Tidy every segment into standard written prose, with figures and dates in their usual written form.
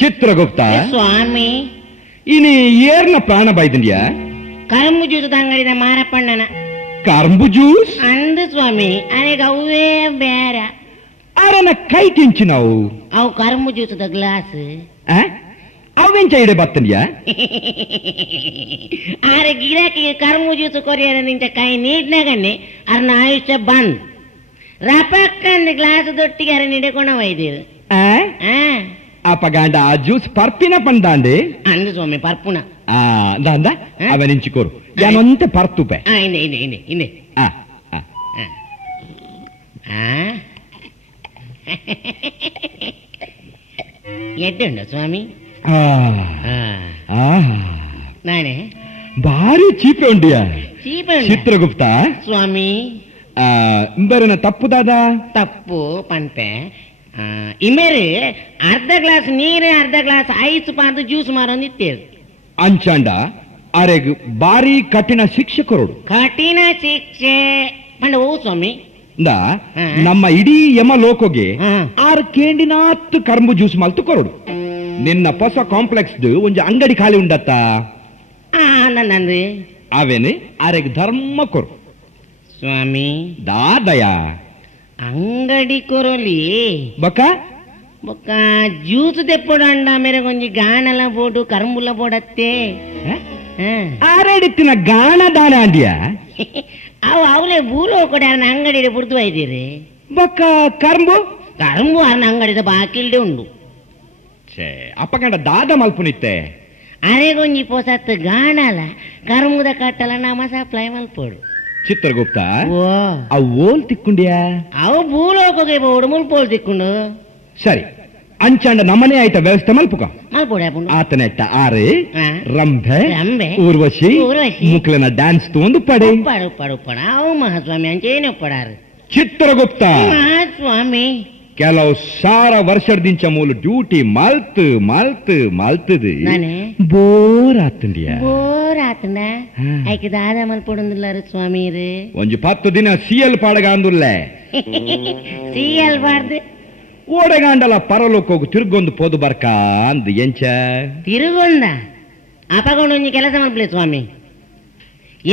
ಚಿತ್ರಗುಪ್ತ ಸ್ವಾಮಿ, ಇನಿ ಏರ್ನ ಪ್ರಾಣ ಬೈದಿನ್ಯಾ? ಕರಂಬು ಜ್ಯೂಸದ ಅಂಗಡಿದ ಮಾರಪ್ಪಣ್ಣನ ಕರಂಬು ಜ್ಯೂಸ್ ಅಂದು ಸ್ವಾಮಿ. ಅನೇಕ ಅವೇ ಬೇರ ಅರನ ಕೈ ತಿಂಚು ನಾವು ಅವು ಕರಂಬು ಜ್ಯೂಸದ ಗ್ಲಾಸ್ ಅವೆಂಚ ಇಡೆ ಬತ್ತನ್ಯಾ? ಆರೆ ಗಿರಾಕಿಗೆ ಕರಂಬು ಜ್ಯೂಸ್ ಕೊರಿಯರ ನಿಂತ ಕೈ ನೀಟ್ನಾಗನ್ನೆ ಅರ್ನ ಆಯುಷ್ಯ ಬಂದ್ ರಪಕ್ಕಂದು ಗ್ಲಾಸ್ ದೊಟ್ಟಿಗೆ ಅರ ನಿಡ್ಕೊಂಡ ಒಯ್ದಿರು. ಅಪಗಾಂಡ ಆ ಜ್ಯೂಸ್ ಪರ್ಪಿನ ಪಂದಾಂಡೆ ಅಂದು ಸ್ವಾಮಿ ಪರ್ಪುನ ದಾಂದ ಅವನಿಂಚಿಕೋರು ಯಾನೊಂತೆ ಪರ್ತುಪೆ ಹಿಂದೆ ಹಿಂದೆ ಹಿಂದೆ ಹಿಂದೆ ಎಡ್ಡುಂಡ ಸ್ವಾಮಿ ನಾನೇ ಭಾರಿ ಚೀಪೆ ಉಂಡಿಯಾ ಚೀಪೆ ಚಿತ್ರಗುಪ್ತ ಸ್ವಾಮಿ. ಬರನ ತಪ್ಪು ದಾದ ತಪ್ಪು ಪಂಪೆ ಇಮೇರು ಅರ್ಧ ಗ್ಲಾಸ್ ನೀರು ಅರ್ಧ ಗ್ಲಾಸ್ ಐಸ್ ಪಾಂದು ಜ್ಯೂಸ್ ಮಾರೊಂದಿತ್ತೇವೆ ಅಂಚಾಂಡ ಅರೆಗ್ ಬಾರಿ ಕಠಿಣ ಶಿಕ್ಷೆ ಕೊರಡು. ಕಠಿಣ ಶಿಕ್ಷೆ ಪಂಡ ಓ ಸ್ವಾಮಿ. ನಮ್ಮ ಇಡೀ ಯಮ ಲೋಕೋಗೆ 6 ಕೇಂಡಿನಾತ್ತು ಕರಂಬು ಜ್ಯೂಸ್ ಮಲ್ತು ಕೊರಡು. ನಿನ್ನ ಹೊಸ ಕಾಂಪ್ಲೆಕ್ಸ್ ಒಂಜಿ ಅಂಗಡಿ ಖಾಲಿ ಉಂಡತ್ತ ನಂದು ಅವೇನೆ ಅರೆಗ್ ಧರ್ಮ ಕೊರು ಸ್ವಾಮಿ. ದಾದಯ ಅಂಗಡಿ ಕೊರಲಿ ಬೊಕ್ಕ ಬೊಕ್ಕ ಜ್ಯೂಸ್ ತೆಪ್ಪೊಡು ಅಂಡ ಮೇರೆ ಕೊಂಚಿ ಗಾಣಲ ಬೋಡು ಕರಂಬುಲ ಬೋಡತ್ತೆ ಆರೇಡಿತ್ತಿನ ಗಾಣ ದಾನ ಅಂಡಿಯಾ? ಅವು ಅವಲೇ ಬೂಲು ಕೊಡ ಅಂಗಡಿ ಬುಡ್ದು ಒಯ್ದಿರಿ ಬೊಕ್ಕ ಕರಂಬು ಕರಂಬು ಅರ್ನ ಅಂಗಡಿದ ಬಾಕಿಲ್ಡೆ ಉಂಡು. ಅಪ್ಪಗಂಡ ದಾದ ಮಲ್ಪುನಿತ್ತೆ ಅರೆಗೊಂಜಿ ಪೊಸತ್ ಗಾಣಲ ಕರಂಬುದ ಕಟ್ಟಲ ನಮ ಸಪ್ಲೈ ಮಲ್ಪೋಡು. ಚಿತ್ರಗುಪ್ತ ಓ ಅವು ಓಲ್ ತಿಕ್ಕೊಂಡಿಯಾ? ಅವು ಭೂಲೋಕಗೆ ಬೋಡು ಮುಲ್ಪೋಲ್ ತಿಕ್ಕೊಂಡು. ಸರಿ ಅಂಚಾಂಡ ನಮ್ಮನೆ ಆಯ್ತ ವ್ಯವಸ್ಥೆ ಮಲ್ಪುಕ ಮಲ್ಪೋಡ ಆತನೆಟ್ಟ ಆರೆ ರಂಭೆ ರಂಬೆ ಊರ್ವಶಿ ಮುಕ್ಲನ ಡ್ಯಾನ್ಸ್ ತಗೊಂಡು ಪಡೆ ಉಪ್ಪಾಡು ಉಪ್ಪಾಡು ಉಪ್ಪಾಡ ಅವು ಮಹಾಸ್ವಾಮಿ ಅಂಚೇನೆ ಉಪ್ಪಡಾರು. ಚಿತ್ರಗುಪ್ತ ಮಹಾಸ್ವಾಮಿ ಕೆಲವು ಸಾರ ವರ್ಷದಿಂಚ ಮೂಲ ಡ್ಯೂಟಿ ಮಲ್ತು ಮಲ್ತು ಮಲ್ತದು ಬೋರ್ ಆತಂಡಿಯಾ? ಬೋರ್ ಆತಂಡ ಐಕ ದಾದ ಮಲ್ಪೊಡೊಂದುಲ್ಲಾರು ಸ್ವಾಮಿ ಒಂಜಿ 10 ದಿನ ಸಿಎಲ್ ಪಾಡಗ ಅಂದುಲ್ಲೆ ಸಿಎಲ್ ಪಾಡ್ದು ಓಡೆಗಾಂಡಲ ಪರಲೋಕೋಗು ತಿರುಗೊಂದು ಪೋದು ಬರ್ಕ ಅಂದ್ ಎಂಚ ತಿರುಗೊಂದ ಅಪಗೊಂಡೊಂಜಿ ಕೆಲಸ ಮಲ್ಪಲೆ ಸ್ವಾಮಿ.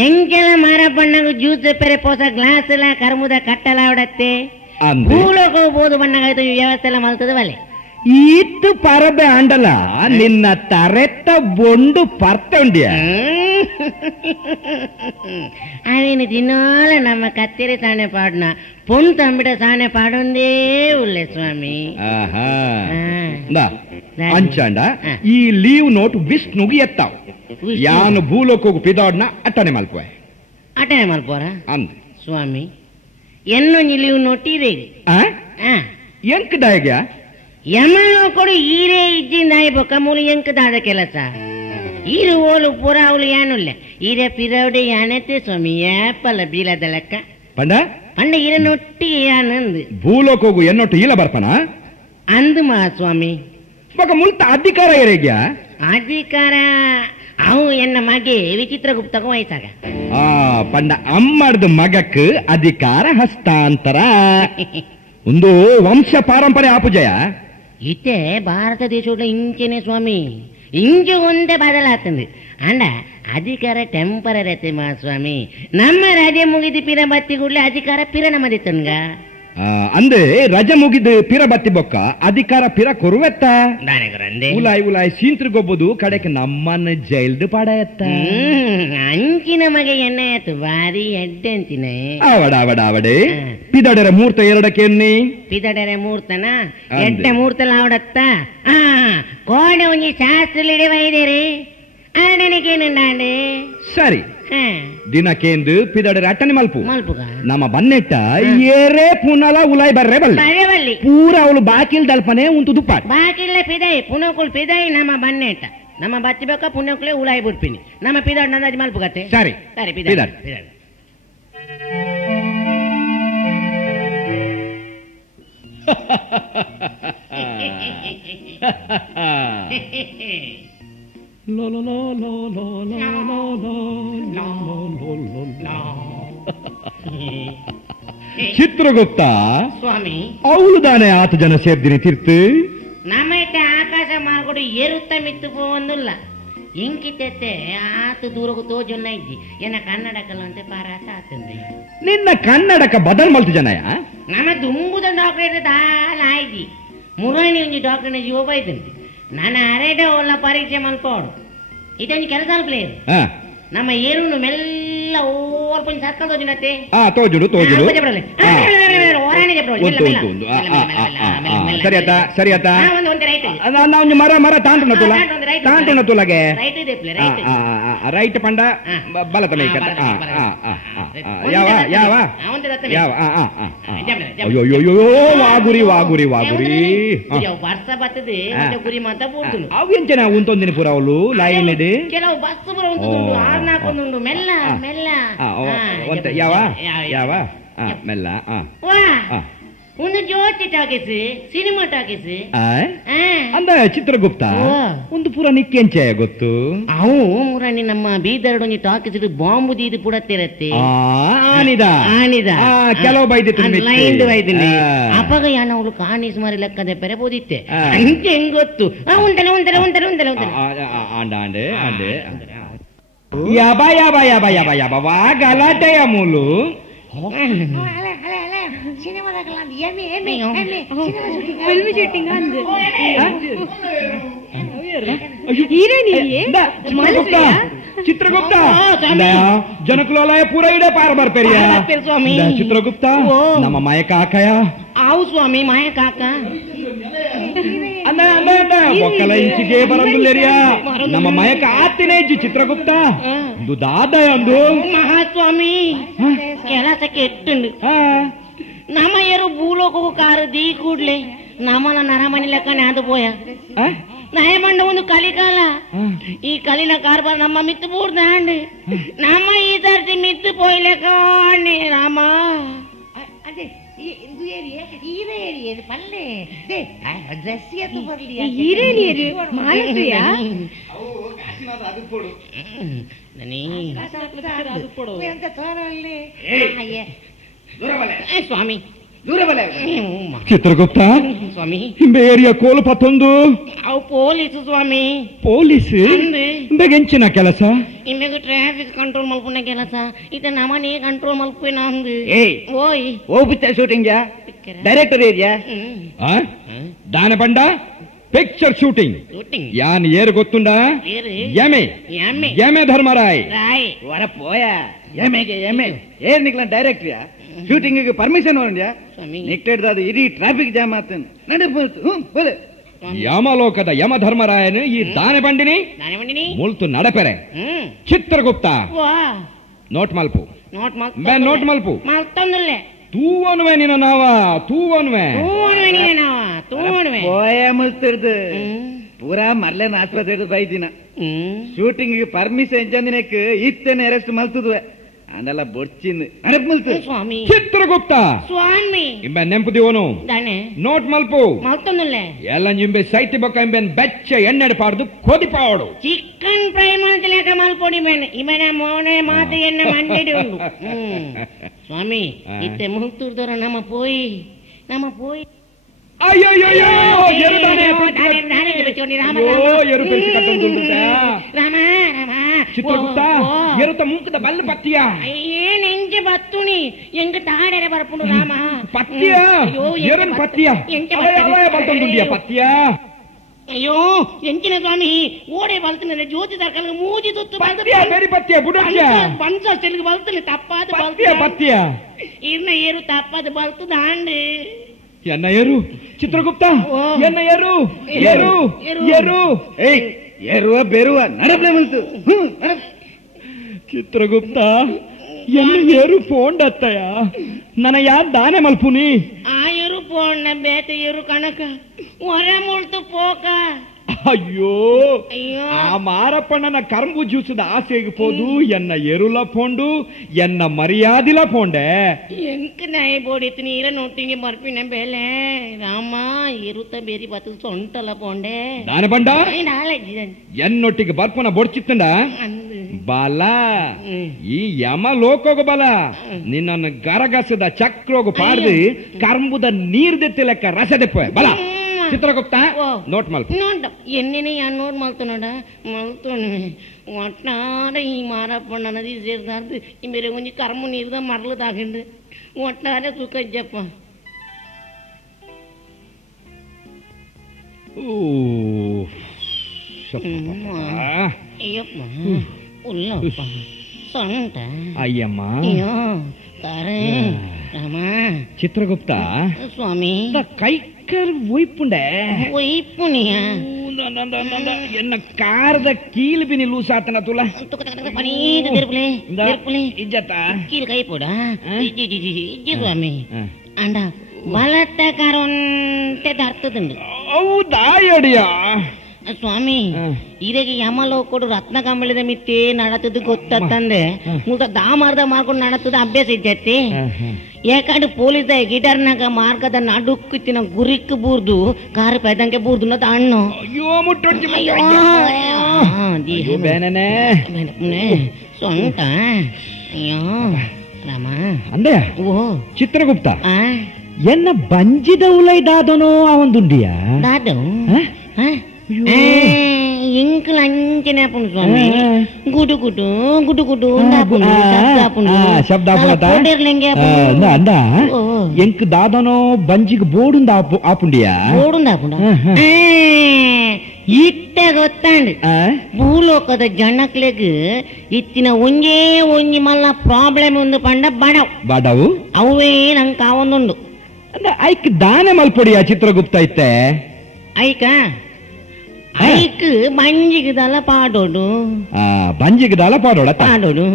ಎಂಕೆಲ ಮಾರಪ್ಪಣ್ಣಗು ಜ್ಯೂಸ್ ತೆಪ್ಪರೆ ಪೋಸ ಗ್ಲಾಸ್ ಎಲ್ಲ ಕರ್ಮುದ ಕಟ್ಟಲ ಹೊಡತ್ತೆ ಭೂಲೋಕ ಬೋದು ಬಣ್ಣಗಾಯ್ತು ವ್ಯವಸ್ಥೆ ಎಲ್ಲ ಮಲ್ತದ ಬಲೆ ಇತ್ತು ಪರಬೆ ಆಂಡಲ ನಿನ್ನ ತರೆತ್ತ ಬೊಂಡು ಪರ್ತೊಂಡಿಯ ಅವೇನು ದಿನಾಲ ನಮ್ಮ ಕತ್ತೇರಿ ಸಾಣೆ ಪಾಡ್ನ ಪೊಣ್ ತಂಬಿಡ ಸಾಣೆ ಪಾಡೊಂದೇ ಉಳ್ಳೆ ಸ್ವಾಮಿ. ಅಂಚಾಂಡ ಈ ಲೀವ್ ನೋಟ್ ವಿಷ್ಣುಗೆ ಎತ್ತಾವ್ ಯಾನು ಭೂಲೋಕೋಗು ಪಿದಾಡ್ನ ಅಟ್ಟನೆ ಮಲ್ಪುವೆ ಅಟ್ಟನೆ ಮಲ್ಪೋರ ಅಂದ್ ಸ್ವಾಮಿ. ಎನ್ನೊಂಜಿ ಲೀವ್ ನೋಟಿರೆ ಎಂಕ್ ದಾಯಗ ಯಮನೋ ಕೊಡು ಈರೇ ಇಜ್ಜಿಂದ ಆಯ್ಬೊಕ್ಕ ಮೂಲ ಎಂಕ್ ದಾದ ಕೆಲಸ ಈರು ಓಲು ಪುರ ಅವಳು ಯಾನುಲ್ಲ ಈರ ಪಿರವಡೆ ಯಾನತ್ತೆ ಸ್ವಾಮಿ ಯಾಪಲ್ಲ ಬೀಲದ ಲೆಕ್ಕ ಪಂಡ ಪಂಡ ಈರನೊಟ್ಟಿಗೆ ಯಾನಂದು ಭೂಲೋಕೋಗು ಎನ್ನೊಟ್ಟು ಈಲ ಬರ್ಪನ ಅಂದು ಮಹಾಸ್ವಾಮಿ. ಮಗ ಮುಲ್ತ ಅಧಿಕಾರ ಏರೇಗ್ಯ ಅಧಿಕಾರ ಅವು ಎನ್ನ ಮಗೆ ವಿಚಿತ್ರಗುಪ್ತಗ ವಯಸ್ಸಾಗ ಪಂಡ ಅಮ್ಮಡ್ದು ಮಗಕ್ ಅಧಿಕಾರ ಹಸ್ತಾಂತರ ಒಂದು ವಂಶ ಪಾರಂಪರ್ಯ ಆಪುಜಯ ಇತ್ತೆ ಭಾರತ ದೇಶದ ಇಂಚೆನೆ ಸ್ವಾಮಿ. ಇಂಚೆ ಒಂದೇ ಬದಲಾತಂದು ಅಂಡ ಅಧಿಕಾರ ಟೆಂಪರರಿ ಅತ್ತೆ ಮಹಾಸ್ವಾಮಿ. ನಮ್ಮ ರಾಜ್ಯ ಮುಗಿದು ಪಿರ ಬತ್ತಿ ಕೂಡಲೇ ಅಧಿಕಾರ ಪಿರ ನಮ್ಮದಿತ್ತನ್ಗ ಅಂದೆ ರಜೆ ಮುಗಿದು ಪಿರ ಬತ್ತಿ ಬೊಕ್ಕ ಅಧಿಕಾರ ಪಿರ ಕೊರುವೆತ್ತ ಉಲಾಯ್ ಉಲಾಯ್ ಸೀಂತ್ರಿಗೊಬ್ಬದು ಕಡೆಗೆ ನಮ್ಮನ್ನ ಜೈಲ್ದು ಪಾಡಯತ್ತ ಅಂಚಿನ ಮಗೆ ಎಣ್ಣೆ ಆಯ್ತು ಬಾರಿ ಎಡ್ಡೆ ಅಂತಿನ ಅವಡೆ ಪಿದಡರ ಮೂರ್ತ ಎರಡಕ್ಕೆ ಎಣ್ಣೆ ಪಿದಡರ ಮೂರ್ತನ ಎಡ್ಡೆ ಮೂರ್ತಲ ಅವಡತ್ತ ಕೋಡೆ ಒಂಜಿ ಶಾಸ್ತ್ರಲಿಡೆ ವೈದೇರಿ ಅಣ್ಣನಿಗೇನುಂಡಾಂಡೆ ಸರಿ ದಿನಕ್ಕೇಂದು ಪಿದಡರ ಅಟ್ಟನೆ ಮಲ್ಪು ಮಲ್ಪುಗ ನಮ್ಮ ಬನ್ನೆಟ್ಟ ಏರೇ ಪುನಲ ಉಲಾಯ್ ಬರ್ರೆ ಬಲ್ಲಿ ಪೂರ ಅವಳು ಬಾಕಿಲ್ ದಲ್ಪನೆ ಉಂಟು ದುಪ್ಪ ಬಾಕಿಲ್ಲ ಪಿದಾಯಿ ಪುನಕುಲ್ ಪಿದಾಯಿ ನಮ್ಮ ಬನ್ನೆಟ್ಟ ನಮ್ಮ ಬತ್ತಿ ಬೇಕ ಪುನಕುಲೆ ಉಲಾಯ್ ಬಿಡ್ಪಿನಿ ನಮ್ಮ ಪಿದಾಡ್ ನಂದಾಜಿ ಮಲ್ಪುಗತ್ತೆ ಸರಿ ಸರಿ ಪಿದಾಡ್ lo lo lo lo lo lo lo lo lo lo lo Chitragupta ಸ್ವಾಮಿ ಅವಳು ತಾನೇ ಆತ ಜನ ಸೇರ್ದಿನಿ ತೀರ್ತು ನಮ್ಮೈತೆ ಆಕಾಶ ಮಾರ್ಕೊಡು ಏರುತ್ತ ಮಿತ್ತು ಪೋವಂದಿಲ್ಲ ಇಂಕಿತ್ತೆ ಆತ ದೂರಗೂ ತೋಜೊನ್ನ ಇದ್ದಿ ಏನ ಕನ್ನಡಕಲ್ಲಂತೆ ಪಾರಾತ ಆತಂದ್ರಿ ನಿನ್ನ ಕನ್ನಡಕ ಬದಲ್ ಮಲ್ತು ಜನಯ ನಮ್ಮ ದುಂಬುದ ಡಾಕ್ಟರ್ ದಾಲ ಆಯ್ದಿ ಮುರಾಣಿ ಒಂಜಿ ಡಾಕ್ಟರ್ ಜೀವ ಇದ್ದಂತೆ ನಾನು ಅರೆಡೆ ಒಳ್ಳ ಪರೀಕ್ಷೆ ಮಲ್ಪೋಡು ಇದೊಂದು ಕೆಲಸ ಅಲ್ಪ್ಲೇರು ನಮ್ಮ ಏರುನು ಮೆಲ್ಲ ಓರ್ಪಂಚ ಸರ್ಕಲ್ ತೋಜುನತ್ತೆ ತೋಜುಡು ತೋಜುಡು ಸರಿಯತ ಸರಿಯತ ಒಂದು ಮರ ಮರ ತಾಂಟುನ ತುಲ ತಾಂಟುನ ತುಲಗೆ ರೈಟ್ ಪಂಡ ಬಲತ ಮೇಕತ್ತ ಯಾವ ಯಾವ ಯಾವ ಅಯ್ಯೋ ವಾಗುರಿ ವಾಗುರಿ ವಾಗುರಿ ವರ್ಷ ಬರ್ತದೆ ಗುರಿ ಮಾತ ಪೂರ್ತು ಅವು ಎಂಚನ ಉಂತೊಂದಿನ ಪುರ ಅವಳು ಲೈನ್ ಇಡಿ ಕೆಲವು ಬಸ್ ಪುರ ಉಂಟು ಆರ್ನಾಕೊಂದುಂಡು ಮೆಲ್ಲ ಮೆಲ್ಲ ಯಾವ ಯಾವ ಮೆಲ್ಲ ಒಂದು ಜ್ಯೋತಿ ಟಾಕೀಸ್ ಸಿನಿಮಾ ಟಾಕೀಸ್ ಅಂದ ಚಿತ್ರಗುಪ್ತ ಒಂದು ಪೂರ ನಿಕ್ಕೆಂಚೆ ಗೊತ್ತು ಅವು ಮುರಾಣಿ ನಮ್ಮ ಬೀದರ್ಡ್ ಒಂಜಿ ಟಾಕೀಸ್ ಬಾಂಬು ದೀದು ಪುಡತ್ತಿರತ್ತೆ ಆನಿದ ಆನಿದ ಕೆಲವು ಬೈದಿತ್ತು ಲೈನ್ ಬೈದಿನಿ ಅಪಗ ಯಾನ ಅವಳು ಕಾಣಿಸ್ ಮಾರಿ ಲೆಕ್ಕದೆ ಪೆರೆ ಬೋದಿತ್ತೆ ಅಂತೆ ಹೆಂಗ್ ಗೊತ್ತು ಉಂಟಲ್ಲ ಉಂಟಲ್ಲ ಉಂಟಲ್ಲ ಉಂಟಲ್ಲ ಆಂಡ ಆಂಡೆ ಆಂಡೆ ಯಾಬ ಯಾಬ ಯಾಬ ಯಾಬ ಯಾಬ ವಾ ಗಲಾಟೆಯ ಮೂಲು ಚಿತ್ರಗುಪ್ತ ಜನಕುಲಾಲಯ ಪೂರ ಇಡೆ ಪಾರ ಬರ್ಪೇರಿಯ ಚಿತ್ರಗುಪ್ತ ನಮ್ಮ ಮಾಯ ಕಾಕಯ ಆವು ಸ್ವಾಮಿ ಮಾಯ ಕಾಕ ಅಂದ ಅಂದ ಒಕ್ಕಲ ಇಂಚಿಗೆ ಬರಂದುಲ್ಲೇರಿಯ ನಮ್ಮ ಮಯಕ ಆತಿನೇ ಇಜ್ಜಿ ಚಿತ್ರಗುಪ್ತ ಒಂದು ದಾದ ಅಂದು ಮಹಾಸ್ವಾಮಿ ಕೆಲಸಕ್ಕೆ ಎಟ್ಟುಂಡು ನಮ್ಮ ಯಾರು ಭೂಲೋಕವು ಕಾರು ದೀ ಕೂಡ್ಲೆ ನಮ್ಮನ ನರಮನಿ ಲೆಕ್ಕನೆ ಅದು ಪೋಯ ನಯಮಂಡ ಒಂದು ಕಲಿಕಾಲ ಈ ಕಲಿನ ಕಾರ್ಬಾರ್ ನಮ್ಮ ಮಿತ್ತು ಪೂರ್ಣ ಅಂಡ್ ನಮ್ಮ ಈ ಸರ್ತಿ ಮಿತ್ತು ಪೋಯ್ಲೆಕ್ಕ ರಾಮ ಸ್ವಾಮಿ ಚಿತ್ರಗುಪ್ತ ಸ್ವಾಮಿ ಬೇರಿಯ ಕೋಲು ಪತ್ತೊಂದು ಅವು ಪೊಲೀಸ್ ಸ್ವಾಮಿ ಪೊಲೀಸ್ ಬೆಂಚಿನ ಕೆಲಸ ಇಮ್ಮೆಗು ಟ್ರಾಫಿಕ್ ಕಂಟ್ರೋಲ್ ಮಲ್ಪುನ ಕೆಲಸ ಇತ ನಮನೇ ಕಂಟ್ರೋಲ್ ಮಲ್ಪುನ ಅಂದು ಓಯ್ ಹೋಗ್ಬಿಟ್ಟ ಶೂಟಿಂಗ್ ಡೈರೆಕ್ಟರ್ ಏರಿಯಾ ದಾನ ಬಂಡ ಪಿಕ್ಚರ್ ಶೂಟಿಂಗ್ ಯಾನ್ ಏರ್ ಗೊತ್ತುಂಡ ಎಮೆ ಎಮೆ ಧರ್ಮರಾಯ್ ವರ ಪೋಯ ಎಮೆಗೆ ಎಮೆ ಏರ್ ನಿಕ್ಲ ಡೈರೆಕ್ಟ್ರಿಯಾ ಶೂಟಿಂಗ್ ಪರ್ಮಿಷನ್ ಹೊಂಡ್ಯಾ ನಿಕ್ಟೆಡ್ದಾದ ಇಡೀ ಟ್ರಾಫಿಕ್ ಜಾಮ್ ಆಗ್ತಾನೆ ನಡೆ ಯಮಲೋಕದ ಯಮ ಧರ್ಮರಾಯನು ಈ ದಾನೆ ಬಂಡಿನಿ ಮುಲ್ತು ನಡಪೆರೆ ಚಿತ್ರಗುಪ್ತ ನೋಟ್ ಮಲ್ಪು ನೋಟ್ ಮಲ್ಪು ತೂವನ್ವೆ ನಿನ್ನ ನಾವ ತೂವನ್ವೆ ಪೋಯ ಮುಲ್ತಿರ್ದು ಪೂರಾ ಮರ್ಲೇನ ಆಸ್ಪತ್ರೆ ಬೈದಿನ ಶೂಟಿಂಗ್ ಪರ್ಮಿಷನ್ ಚಂದಿನಕ್ ಇತ್ತೇನೆ ಅರೆಸ್ಟ್ ಮಲ್ತದ್ವೆ ಅಂದೆಲ್ಲ ಬೊಚ್ಚಿಂದು ಮಲ್ತು ಸ್ವಾಮಿ ಚಿತ್ರಗುಪ್ತ ಸ್ವಾಮಿ ಇಂಬೆ ನೆಂಪುದಿವನು ನೋಟ್ ಮಲ್ಪು ಮಲ್ತೊಂದುಲ್ಲೆ ಎಲ್ಲ ಇಂಬೆ ಸೈತಿ ಬೊಕ್ಕ ಇಂಬೆನ್ ಬೆಚ್ಚ ಎಣ್ಣೆಡ್ ಪಾಡ್ದು ಕೊದಿಪಾವಡು ಚಿಕನ್ ಫ್ರೈ ಮಲ್ತಿಲೇಕ ಮಲ್ಪೊಡಿ ಮೇನೆ ಇಮನ ಮೋನೆ ಮಾತು ಎಣ್ಣೆ ಮಂಡಿಡಿ ಉಂಡು ಸ್ವಾಮಿ ಇತ್ತೆ ಮುಲ್ತುರ್ದರ ನಮ್ಮ ಪೋಯಿ ಚಿತ್ರಗುಪ್ತ ಎರುತ ಮುಂಕದ ಬಲ್ಲ ಪತ್ತಿಯ ಏನ್ ಎಂಜೆ ಬತ್ತುನಿ ಎಂಗ ತಾಡರೆ ಬರ್ಪುಂಡು ರಾಮ ಪತ್ತಿಯ ಎರನ್ ಪತ್ತಿಯ ಬಲ್ತೊಂದುಂಡಿಯ ಪತ್ತಿಯ ಅಯ್ಯೋ ಎಂಚಿನ ಸ್ವಾಮಿ ಓಡೆ ಬಲ್ತನ ಜ್ಯೋತಿ ಸರ್ಕಲ್ ಮೂಜಿ ತುತ್ತು ಬೇರೆ ಪತ್ತಿಯ ಬುಡಕ್ಯ ಬಂಸ ಚೆಲ್ಗೆ ಬಲ್ತನೆ ತಪ್ಪಾದ ಪತ್ತಿಯ ಇರ್ನ ಏರು ತಪ್ಪಾದ ಬಲ್ತು ದಾಂಡೆ ಎನ್ನ ಏರು ಚಿತ್ರಗುಪ್ತ ಎನ್ನ ಏರು ಏರು ಏರು ಏರುವ ಬೇರುವ ನಡಬ್ಲೆ ಮಲ್ತು ಚಿತ್ರಗುಪ್ತ ಎನ್ನ ಏರು ಪೋಂಡತ್ತಯ ನನ್ನ ಯಾರು ದಾನೆ ಮಲ್ಪುನಿ ಆ ಏರು ಪೋಂಡ ಬೇತ ಏರು ಕಣಕ ಹೊರ ಮುಳ್ತು ಪೋಕ ಅಯ್ಯೋ ಆ ಮಾರಪ್ಪಣ್ಣನ ಕರಂಬು ಜ್ಯೂಸದ ಆಸೆಗೆ ಪೋದು ಎನ್ನ ಎರುಲ ಪೋಂಡು ಎನ್ನ ಮರ್ಯಾದಿಲ ಪೋಂಡೆ ಎಂಕ ನಾಯಿ ಬೋಡಿತ್ತು ನೀರ ನೋಟಿಗೆ ಬರ್ಪಿನ ಬೇಲೆ ರಾಮ ಇರುತ್ತ ಬೇರಿ ಬತ್ತು ಸೊಂಟಲ್ಲ ಪೋಂಡೆ ದಾನ ಬಂಡ ಎನ್ನೊಟ್ಟಿಗೆ ಬರ್ಪನ ಬೊಡ್ಚಿತ್ತಂಡ ಬಲ ಈ ಯಮ ಲೋಕೋಗ ಬಲ ನಿನ್ನನ್ನು ಗರಗಸದ ಚಕ್ರೋಗ ಪಾಡ್ದು ಕರ್ಮುದ ನೀರ್ದೆತ್ತಿ ಲೆಕ್ಕ ರಸದೆಪ್ಪ ಬಲ ಚಿತ್ರಗುಪ್ತ ನೋಟ್ ಮಲ್ಪ ಎನ್ನೆನೆ ನೋಟ್ ಮಲ್ತನೋಡ ಮಲ್ತೋಣ ಒಟ್ಟಾರ ಈ ಮಾರಪ್ಪ ನದಿ ಸೇರ್ದಾರ್ದು ಈ ಬೇರೆ ಒಂಜಿ ಕರ್ಮ ನೀರ್ದ ಮರಳದಾಗಿಂದು ಒಟ್ಟಾರೆ ಸುಖಜ್ಜಪ್ಪ ಅಯ್ಯಪ್ಪ ಉಲ್ಲಪ್ಪ ಸೊಂಟ ಅಯ್ಯಮ್ಮ ತಾರೆ ರಾಮ ಚಿತ್ರಗುಪ್ತ ಸ್ವಾಮಿ ಕೈಕರ್ ಒಯ್ಪುಂಡೆ ಒಯ್ಪುಣಿಯ ಎನ್ನ ಕಾರದ ಕೀಲು ಬಿನಿ ಲೂಸ್ ಆತನ ತುಲ ಇಜ್ಜತ ಕೀಲು ಕೈ ಪೋಡ ಇಜ್ಜಿ ಸ್ವಾಮಿ ಅಂಡ ಬಲತ್ತ ಕಾರಂತೆ ಧರ್ತದುಂಡು ಹೌದಾ ಅಡಿಯ ಸ್ವಾಮಿ ಇರೆಗೆ ಯಮಲೋಕಡು ರತ್ನ ಕಂಬಳಿದ ಮಿತ್ತೆ ನಡತದ್ದು ಗೊತ್ತಂದ್ರೆ ಮುಗ ದಾಮಾರ್ದ ಮಾಡ್ಕೊಂಡು ನಡತದ ಅಭ್ಯಾಸ ಇದ್ದೈತಿ ಯಾಕಂದ್ರೆ ಪೊಲೀಸ್ ಗಿಟಾರ್ನಾಗ ಮಾರ್ಗದ ನಡುಕ್ಕಿತ್ತಿನ ಗುರಿಕ್ ಬೂರ್ದು ಕಾರು ಪೈದಂಗೆ ಬೂರ್ದು ನದ ಹಣ್ಣು ಸೊಂಟ ಅಯ್ಯೋ ರಾಮ ಅಂದೆ ಓ ಚಿತ್ರಗುಪ್ತ ಎನ್ನ ಬಂಜಿದ ಉಲೈದಾದನೋ ಅವಂದುಂಡಿಯಾ ದಾದು ఇంకలు అంచనే అప్పుడు స్వామి గుడు గుడు గుడు గుడు ಅಂದ ಎಂಕ್ ದಾದನೋ ಬಂಜಿಗೆ ಬೋಡುಂದ ಆಪುಂಡಿಯಾ ಬೋಡುಂದ ಇಟ್ಟೆ ಗೊತ್ತಂಡ್ ಭೂಲೋಕದ ಜನಕ್ಲೆಗ್ ಇತ್ತಿನ ಒಂಜೇ ಒಂಜಿ ಮಲ್ಲ ಪ್ರಾಬ್ಲಮ್ ಒಂದು ಪಂಡ ಬಡವು ಅವೇ ನಂಗೆ ಕಾವೊಂದುಂಡು ಐಕ್ ದಾನ ಮಲ್ಪೊಡಿಯಾ ಚಿತ್ರಗುಪ್ತ ಐತೆ ಐಕ ಐಕ್ ಬಂಜಿಗದಲ ಪಾಡೋಡು ಬಂಜಿಗದಲ ಪಾಡೋಡ ಪಾಡೋಡು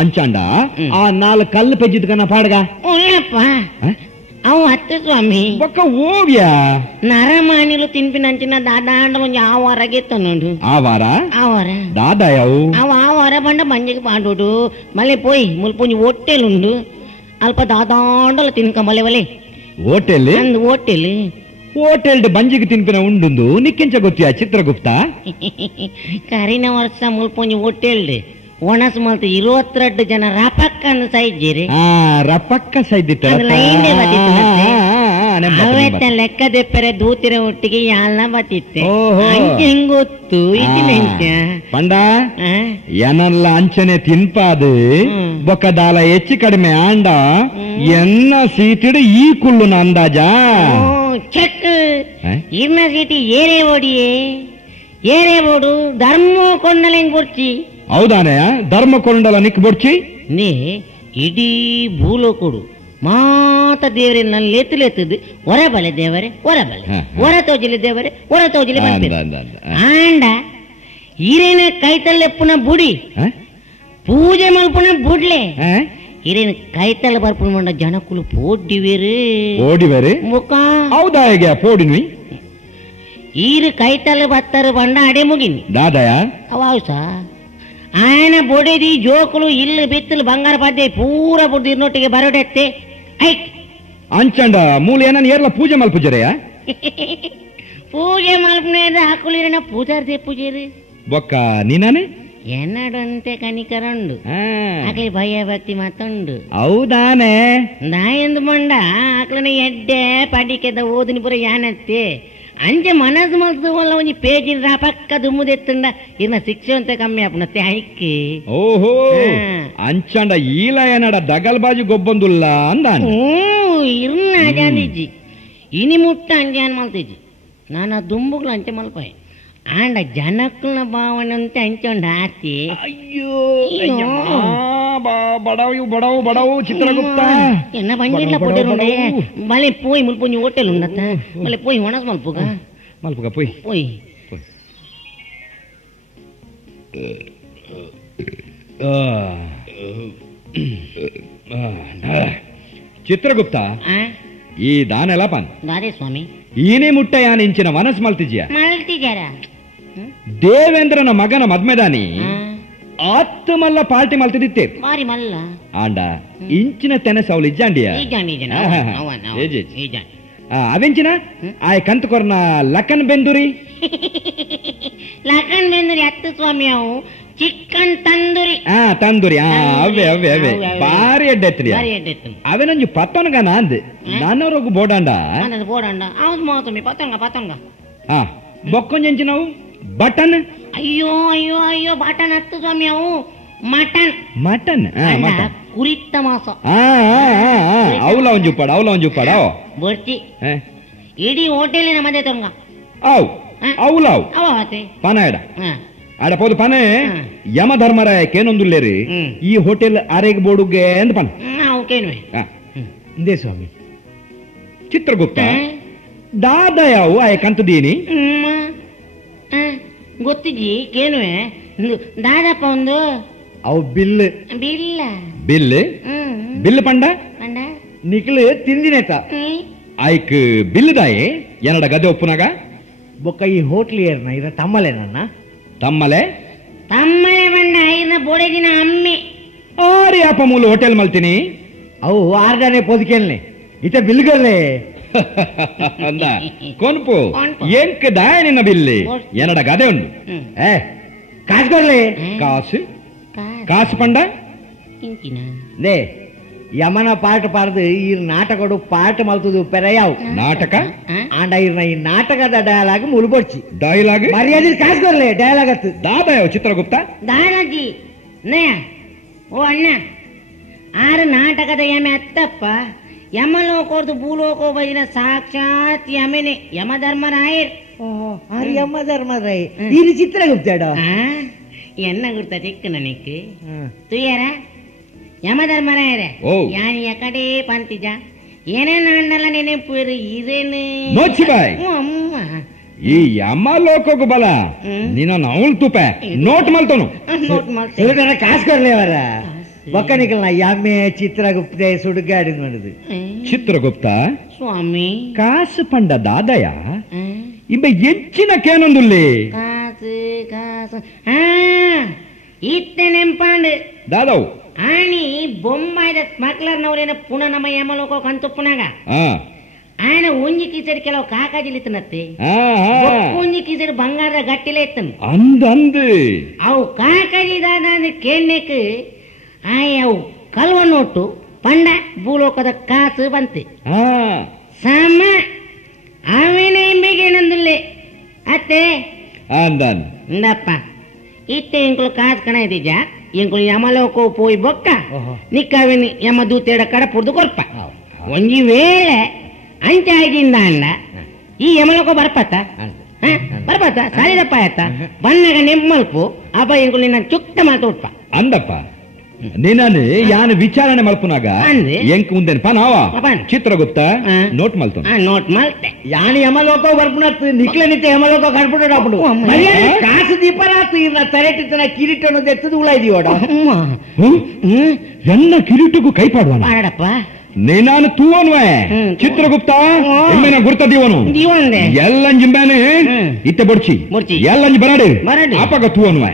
ಅಂಚಾಂಡ ಆ 4 ಕಲ್ಲು ಪೆಜ್ಜಿದ್ಕನ ಪಾಡ್ಗ ಉಳ್ಳಪ್ಪ ಅವು ಹತ್ತು ಸ್ವಾಮಿ ಬೊಕ್ಕ ಓವ್ಯಾ ನರಮಾಣಿಲು ತಿನ್ಪಿನಂಚಿನ ದಾದಾಂಡ ಒಂಜಿ ಆವಾರಗೆತ್ತನೋಡು ಆವಾರ ದಾದಾ ಯಾವು ಅವು ಆವಾರ ಬಂಡ ಬಂಜಿಗೆ ಪಾಡೋಡು ಮಳೆ ಪೋಯ್ ಮುಲ್ಪೊಂಜಿ ಹೋಟೆಲ್ ಅಲ್ಪ ದಾದಾಂಡಲ ತಿನ್ಕ ಮಲೆ ಒಲೆ ಹೋಟೆಲ್ ಅಂದು ಹೋಟೆಲ್ ಬಂಜಿಗೆ ತಿನ್ಪಿನ ಉಂಡು ನಿಕ್ಕೆಂಚ ಗೊತ್ತಿಯಾ ಚಿತ್ರಗುಪ್ತ ಕರಿನ ವರ್ಷ ಮುಲ್ಪೊಂಜಿ ಹೋಟೆಲ್ ಒಣಸ್ ಮಲ್ತ 22 ಜನ ರಪಕ್ಕ ಸೈಜ್ಜಿರಿ ರಪಕ್ಕ ಸೈದಿತ್ತ ಅವತ್ತ ಲೆಕ್ಕ ದೆಪ್ಪರೆ ದೂತಿರ ಒಟ್ಟಿಗೆ ಯಾಲ್ನ ಬತ್ತಿತ್ತೆ ಹೆಂಗೊತ್ತು ಪಂಡ ಏನಲ್ಲ ಅಂಚನೆ ತಿನ್ಪಾದು ಬೊಕ್ಕದಾಲ ಹೆಚ್ಚು ಕಡಿಮೆ ಆಂಡ ಎನ್ನ ಸೀಟಿಡು ಈ ಕುಳ್ಳುನ ಅಂದಾಜ ಚೆಕ್ ಇರ್ನ ಸೀಟಿ ಏರೇ ಓಡು ಧರ್ಮ ಕೊಂಡಲೆಂಗ್ ಬೊಡ್ಚಿ ಹೌದಾನೆ ಧರ್ಮ ಕೊಂಡಲ ನಿಕ್ ಬೊಡ್ಚಿ ನೀ ಇಡೀ ಭೂಲೋಕಡು ಮಾತ ದೇವರೇ ನನ್ನ ಲೆತ್ತದು ಹೊರಬಲೆ ದೇವರೇ ಹೊರ ತೋಜಲಿ ದೇವರೇ ಹೊರ ತೋಜಲಿ ಆಂಡ ಹಿರೇನ ಕೈತಲ್ಲೆಪ್ಪುನ ಬುಡಿ ಪೂಜೆ ಮಲ್ಪುನ ಬುಡ್ಲೆ ಹಿರೇನ ಕೈತಲ್ಲ ಬರ್ಪುನ ಮಂಡ ಜನಕ್ಕುಲು ಓಡಿವೇರೆ ಮುಖ ಹೌದಾ ಹೇಗೆ ಪೋಡಿನಿ ಈರು ಕೈತಲ್ಲ ಬತ್ತರು ಬಂಡ ಅಡೆ ಮುಗಿನಿ ದಾದಯ ಅವಾಸ ఆయన బొడేది జోకులు ఇల్లు బిత్తులు బంగారు పద్దే పూర బుడ్డి నొట్టిಗೆ బరోడెత్తే ಐಕ್ ಅಂಚಂಡ ಮೂಲ ಏನನ್ ಏರ್ಲ ಪೂಜೆ ಮಲ್ಪುಜರೆಯ ಪೂಜೆ ಮಲ್ಪನೇದ ಹಾಕುಲಿರನ ಪೂಜಾರ್ದೆ ಪೂಜೆರಿ ಬೊಕ್ಕ ನೀನಾನೆ ಎನ್ನಡಂತೆ ಕನಿಕರಂಡು ಆಕಲಿ ಭಯ ಭಕ್ತಿ ಮತ್ತೊಂಡು ಹೌದಾನೆ ನಾಯಂದು ಮಂಡ ಆಕಲನ ಎಡ್ಡೆ ಪಡಿಕೆದ ಓದಿನ ಪುರ ಯಾನತ್ತೆ ಅಂಜೆ ಮನಸ್ಸು ಮಲ್ತು ಒಲ್ಲ ಒಂಜಿ ಪೇಜಿನ ರಾಪಕ್ಕ ದುಮ್ಮುದೆತ್ತುಂಡ ಇನ್ನ ಶಿಕ್ಷೆ ಅಂತ ಕಮ್ಮಿ ಆಪುನತ್ತೆ ಐಕ್ಕೆ ಓಹೋ ಅಂಚಂಡ ಈಲ ಏನಡ ದಗಲ್ ಬಾಜು ಗೊಬ್ಬೊಂದುಲ್ಲ ಅಂದಾನ ಇರ್ನ ಅಜಾಂದಿಜ್ಜಿ ಇನಿ ಮುಟ್ಟ ಅಂಜೆ ಅನ್ ಮಲ್ತಿಜ್ಜಿ ನಾನು ಆ ದುಂಬುಗಳು ಅಂಚೆ ಮಲ್ಪಾಯಿ ಆಂಡ ಜನಕ್ಕನ ಭಾವನೆ ಅಂತ ಅಂಚೊಂಡ ಆತಿ ಅಯ್ಯೋ ಬಡವು ಚಿತ್ರಗುಪ್ತ ಎನ್ನ ಬಂಜಿಲ್ಲ ಪೊಟ್ಟೆ ಮಳೆ ಪೋಯ್ ಮುಲ್ಪೊಂಜಿ ಹೋಟೆಲ್ ಉಂಡತ್ತ ಮಳೆ ಪೋಯ್ ಒಣಸ್ ಮಲ್ಪುಗ ಪೋಯ್ ಚಿತ್ರಗುಪ್ತ ಈ ದಾನೆಲ್ಲ ಪಾನ್ ದಾದೆ ಸ್ವಾಮಿ ಈನೇ ಮುಟ್ಟಯಾನಿಂಚಿನ ಮನಸ್ ಮಲ್ತಿಜಾರ ದೇವೇಂದ್ರನ ಮಗನ ಮದ್ಮೆದಾನಿ ಆತ್ತು ಮಲ್ಲ ಪಾರ್ಟಿ ಮಲ್ತಿದ್ದೆ ಮಾರಿ ಮಲ್ಲ ಆಂಡ ಇಂಚಿನ ತೆನೆ ಸೌಲ್ ಇಜ್ಜಾಂಡಿಯ ಅವೆಂಚಿನ ಆಯ್ ಕಂತು ಕೊರ್ನ ಲಕ್ಕನ್ ಬೆಂದುರಿ ಲಕ್ಕನ್ ಬೆಂದುರಿ ಹತ್ತು ಸ್ವಾಮಿ ಅವು ಚಿಕನ್ ತಂದೂರಿ ತಂದೂರಿ ಅವೇ ಅವೇ ಅವೇ ಬಾರಿ ಎಡ್ಡೆತ್ರಿ ಅವೇನೊಂಜಿ ಪತ್ತೊನಗ ನಾಂದ್ ನಾನೋರೋಗು ಬೋಡಾಂಡ ಬೋಡಾಂಡ ಹೌದು ಮಾತೊಮ್ಮೆ ಪತ್ತೊಂಗ ಪತ್ತೊಂಗ ಬೊಕ್ಕೊಂಜಿ ನಾವು ಬಟನ್ ಅಯ್ಯೋ ಅಯ್ಯೋ ಅಯ್ಯೋ ಬಟನ್ ಹತ್ತು ಸ್ವಾಮಿ ಅವು ಮಟನ್ ಮಟನ್ ಕುರಿತ ಮಾಸ ಅವಲ ಒಂಜಿ ಉಪ್ಪಾಡ ಅವಲ ಒಂಜಿ ಉಪ್ಪಾಡ ಬರ್ತಿ ಇಡೀ ಹೋಟೆಲಿನ ಮದೆ ತೊಂಗ ಅವು ಅವಲಾವು ಅವತ್ತೆ ಪನ ಎಡ ಆಡ ಪೋದು ಪನೆ ಯಮ ಧರ್ಮರಾಯಕೇನೊಂದುಲ್ಲೇರಿ ಈ ಹೋಟೆಲ್ ಅರೆಗ್ ಬೋಡುಗೆ ಅಂದ್ ಪನ ಇದೇ ಸ್ವಾಮಿ ಚಿತ್ರಗುಪ್ತ ದಾದ ಯಾವು ಆಯ ಕಂತದೀನಿ ಗೊತ್ತಿದ್ದಿ ಕೇನುವೆ ದಾದಪ್ಪ ಒಂದು ಅವು ಬಿಲ್ ಬಿಲ್ಲ ಬಿಲ್ ಬಿಲ್ ಪಂಡ ಪಂಡ ನಿಕ್ಲು ತಿಂದಿನೇತ ಆಯ್ಕ್ ಬಿಲ್ ದಾಯೆ ಏನಡ ಗದೆ ಒಪ್ಪುನಾಗ ಬೊಕ್ಕ ಈ ಹೋಟ್ಲಿ ಏರ್ನ ಇರ ತಮ್ಮಲೆ ನನ್ನ ತಮ್ಮಲೆ ತಮ್ಮಲೆ ಬಂಡ ಐನ ಬೋಡೆದಿನ ಅಮ್ಮೆ ಆರಿ ಅಪ್ಪ ಮೂಲ ಹೋಟೆಲ್ ಮಲ್ತೀನಿ ಅವು ಆರ್ಡನೆ ಪೋದಿಕೆಲ್ನೆ ಇತ ಬಿಲ್ಗಲ್ಲೇ ಅಂದ ಕೊನ್ಪು ಎಂಕ್ ದಾಯ ನಿನ್ನ ಬಿಲ್ಲಿ ಏನಡ ಗದೆ ಉಂಡು ಕಾಸು ಕೊಡ್ಲಿ ಕಾಸು ಕಾಸು ಪಂಡ ದೇ ಯಮನ ಪಾಠ ಪಾಡ್ದು ಈ ನಾಟಕಡು ಪಾಠ ಮಲ್ತದು ಪೆರಯಾವ್ ನಾಟಕ ಆಂಡ ಇರ್ನ ಈ ನಾಟಕದ ಡಯಲಾಗ್ ಮುಲ್ಬೊಡ್ಚಿ ಡೈಲಾಗ್ ಮರ್ಯಾದೆ ಕಾಸು ಕೊಡ್ಲಿ ಡಯಲಾಗ್ ಅತ್ತು ದಾದಾಯೋ ಚಿತ್ರಗುಪ್ತ ದಾದಾಜಿ ನಯ ಓ ಅಣ್ಣ ಆರು ನಾಟಕದ ಯಮೆ ಅತ್ತಪ್ಪ ಯಮಲೋಕೋರ್ದು ಭೂಲೋಕೋ ಬದಿನ ಸಾಕ್ಷಾತ್ ಯಮನೆ ಯಮಧರ್ಮರಾಯರ್ ಆರು ಯಮಧರ್ಮರಾಯ ಇದು ಚಿತ್ರಗುಪ್ತ ಎನ್ನ ಗುರ್ತ ಚಿಕ್ಕ ನನಕ್ಕೆ ತುಯ್ಯಾರ ಯಮಧರ್ಮರಾಯರೇ ಯಾನಿಯ ಕಡೆ ಪಂತಿಜ ಏನೇನು ಅಣ್ಣಲ್ಲ ನೆನಪು ಇದೇನು ಅಮ್ಮ ಈ ಯಮಲೋಕಕ್ಕೂ ಬಲ ನಿನ್ನ ಅವಳು ತುಪ್ಪ ನೋಟ್ ಮಲ್ತನು ಕಾಸು ಕೊಡ್ಲಿ ಅವರ ಬೊಕ್ಕನಿಕಲ್ನ ಯಮ್ಮೆ ಚಿತ್ರಗುಪ್ತೆ ಸುಡುಗಾಡಿ ನೋಡುದು ಚಿತ್ರಗುಪ್ತ ಸ್ವಾಮಿ ಕಾಸು ಪಂಡ ದಾದಯ ಇಬ್ಬ ಹೆಚ್ಚಿನ ಕೇನೊಂದುಲ್ಲಿ ಕಾಸು ಕಾಸು ಇತ್ತೆ ನೆಂಪಾಂಡು ದಾದವು ಆಣಿ ಬೊಮ್ಮಾಯ್ದ ಸ್ಮಗ್ಲರ್ನವ್ರೇನ ಪುನಃ ನಮ್ಮ ಯಮಲೋಕ ಕಂತು ಪುನಗ ఆయన ಒಂಜಿ ಕಿಸಡಿ ಕೆಲವು ಕಾಕಾಜಿಲಿತ್ತನತ್ತೆ ಒಂಜಿ ಕಿಸಡಿ ಬಂಗಾರದ ಗಟ್ಟಿಲೆ ಇತ್ತನು ಅಂದ್ ಅವು ಕಾಕಾಜಿದಾದ ಕೇಳ್ನೆಕ್ ಆಯ್ ಅವು ಕಲ್ವ ನೋಟು ಪಂಡ ಭೂಲೋಕದ ಕಾಸು ಬಂತೆ ಸಮ ಆಮೇನ ಎಂಬೆಗೇನಂದುಲ್ಲೆ ಅತ್ತೆ ಇಂದಪ್ಪ ಇತ್ತೆ ಇಂಕುಲು ಕಾಸು ಕಣ ಇದೀಜ ಇಂಕುಲು ಯಮಲೋಕ ಪೋಯಿ ಬೊಕ್ಕ ನಿಕ್ಕವಿನಿ ಯಮ ದೂತೇಡ ಕಡ ಪುಡ್ದು ಕೊರ್ಪ ಒಂಜಿ ವೇಳೆ ಅಂಚೆ ಆಗಿಂದ ಅಣ್ಣ ಈ ಯಮಲೋಕ ಬರ್ಪತ್ತ ಬರ್ಪತ್ತ ಸಾಲಿದಪ್ಪ ಆಯ್ತ ಬಣ್ಣಗ ನೆಮ್ಮಲ್ಪು ಅಪ್ಪ ಇಂಕುಲು ನಿನ್ನ ಚುಕ್ತ ಮಾತೋಟ್ಪ ಅಂದಪ್ಪ ನೀನಾನು ಯಾನ ವಿಚಾರಣೆ ಮಲ್ಪುನಾಗ ಎಂಕ್ ಮುಂದೇನು ಪನಾವ ಚಿತ್ರಗುಪ್ತ ನೋಟ್ ಮಲ್ತು ನೋಟ್ ಮಲ್ತೆ ಯಾನಿ ಯಮಲೋಕ ಬರ್ಪುನತ್ತು ನಿಕ್ಲೆ ನಿತ್ಯ ಯಮಲೋಕ ಕಡ್ಬಿಟ್ಟು ಕಾಸು ದೀಪರಾತು ಇನ್ನ ತರೆಟಿತನ ಕಿರೀಟನ್ನು ಎತ್ತದು ಉಳ ಇದೀವಡ ಎನ್ನ ಕಿರೀಟಕ್ಕೂ ಕೈ ಪಾಡುವ ಮಾಡಪ್ಪ ನೀನಾನು ತೂವನ್ವೆ ಚಿತ್ರಗುಪ್ತ ಎಮ್ಮೆನ ಗುರ್ತ ದೀವನು ಎಲ್ಲಂಜಿಂಬೇನೆ ಇತ್ತೆ ಬೊಡ್ಚಿ ಎಲ್ಲಂಜಿ ಬರಾಡಿ ಆಪಗ ತೂವನ್ವೆ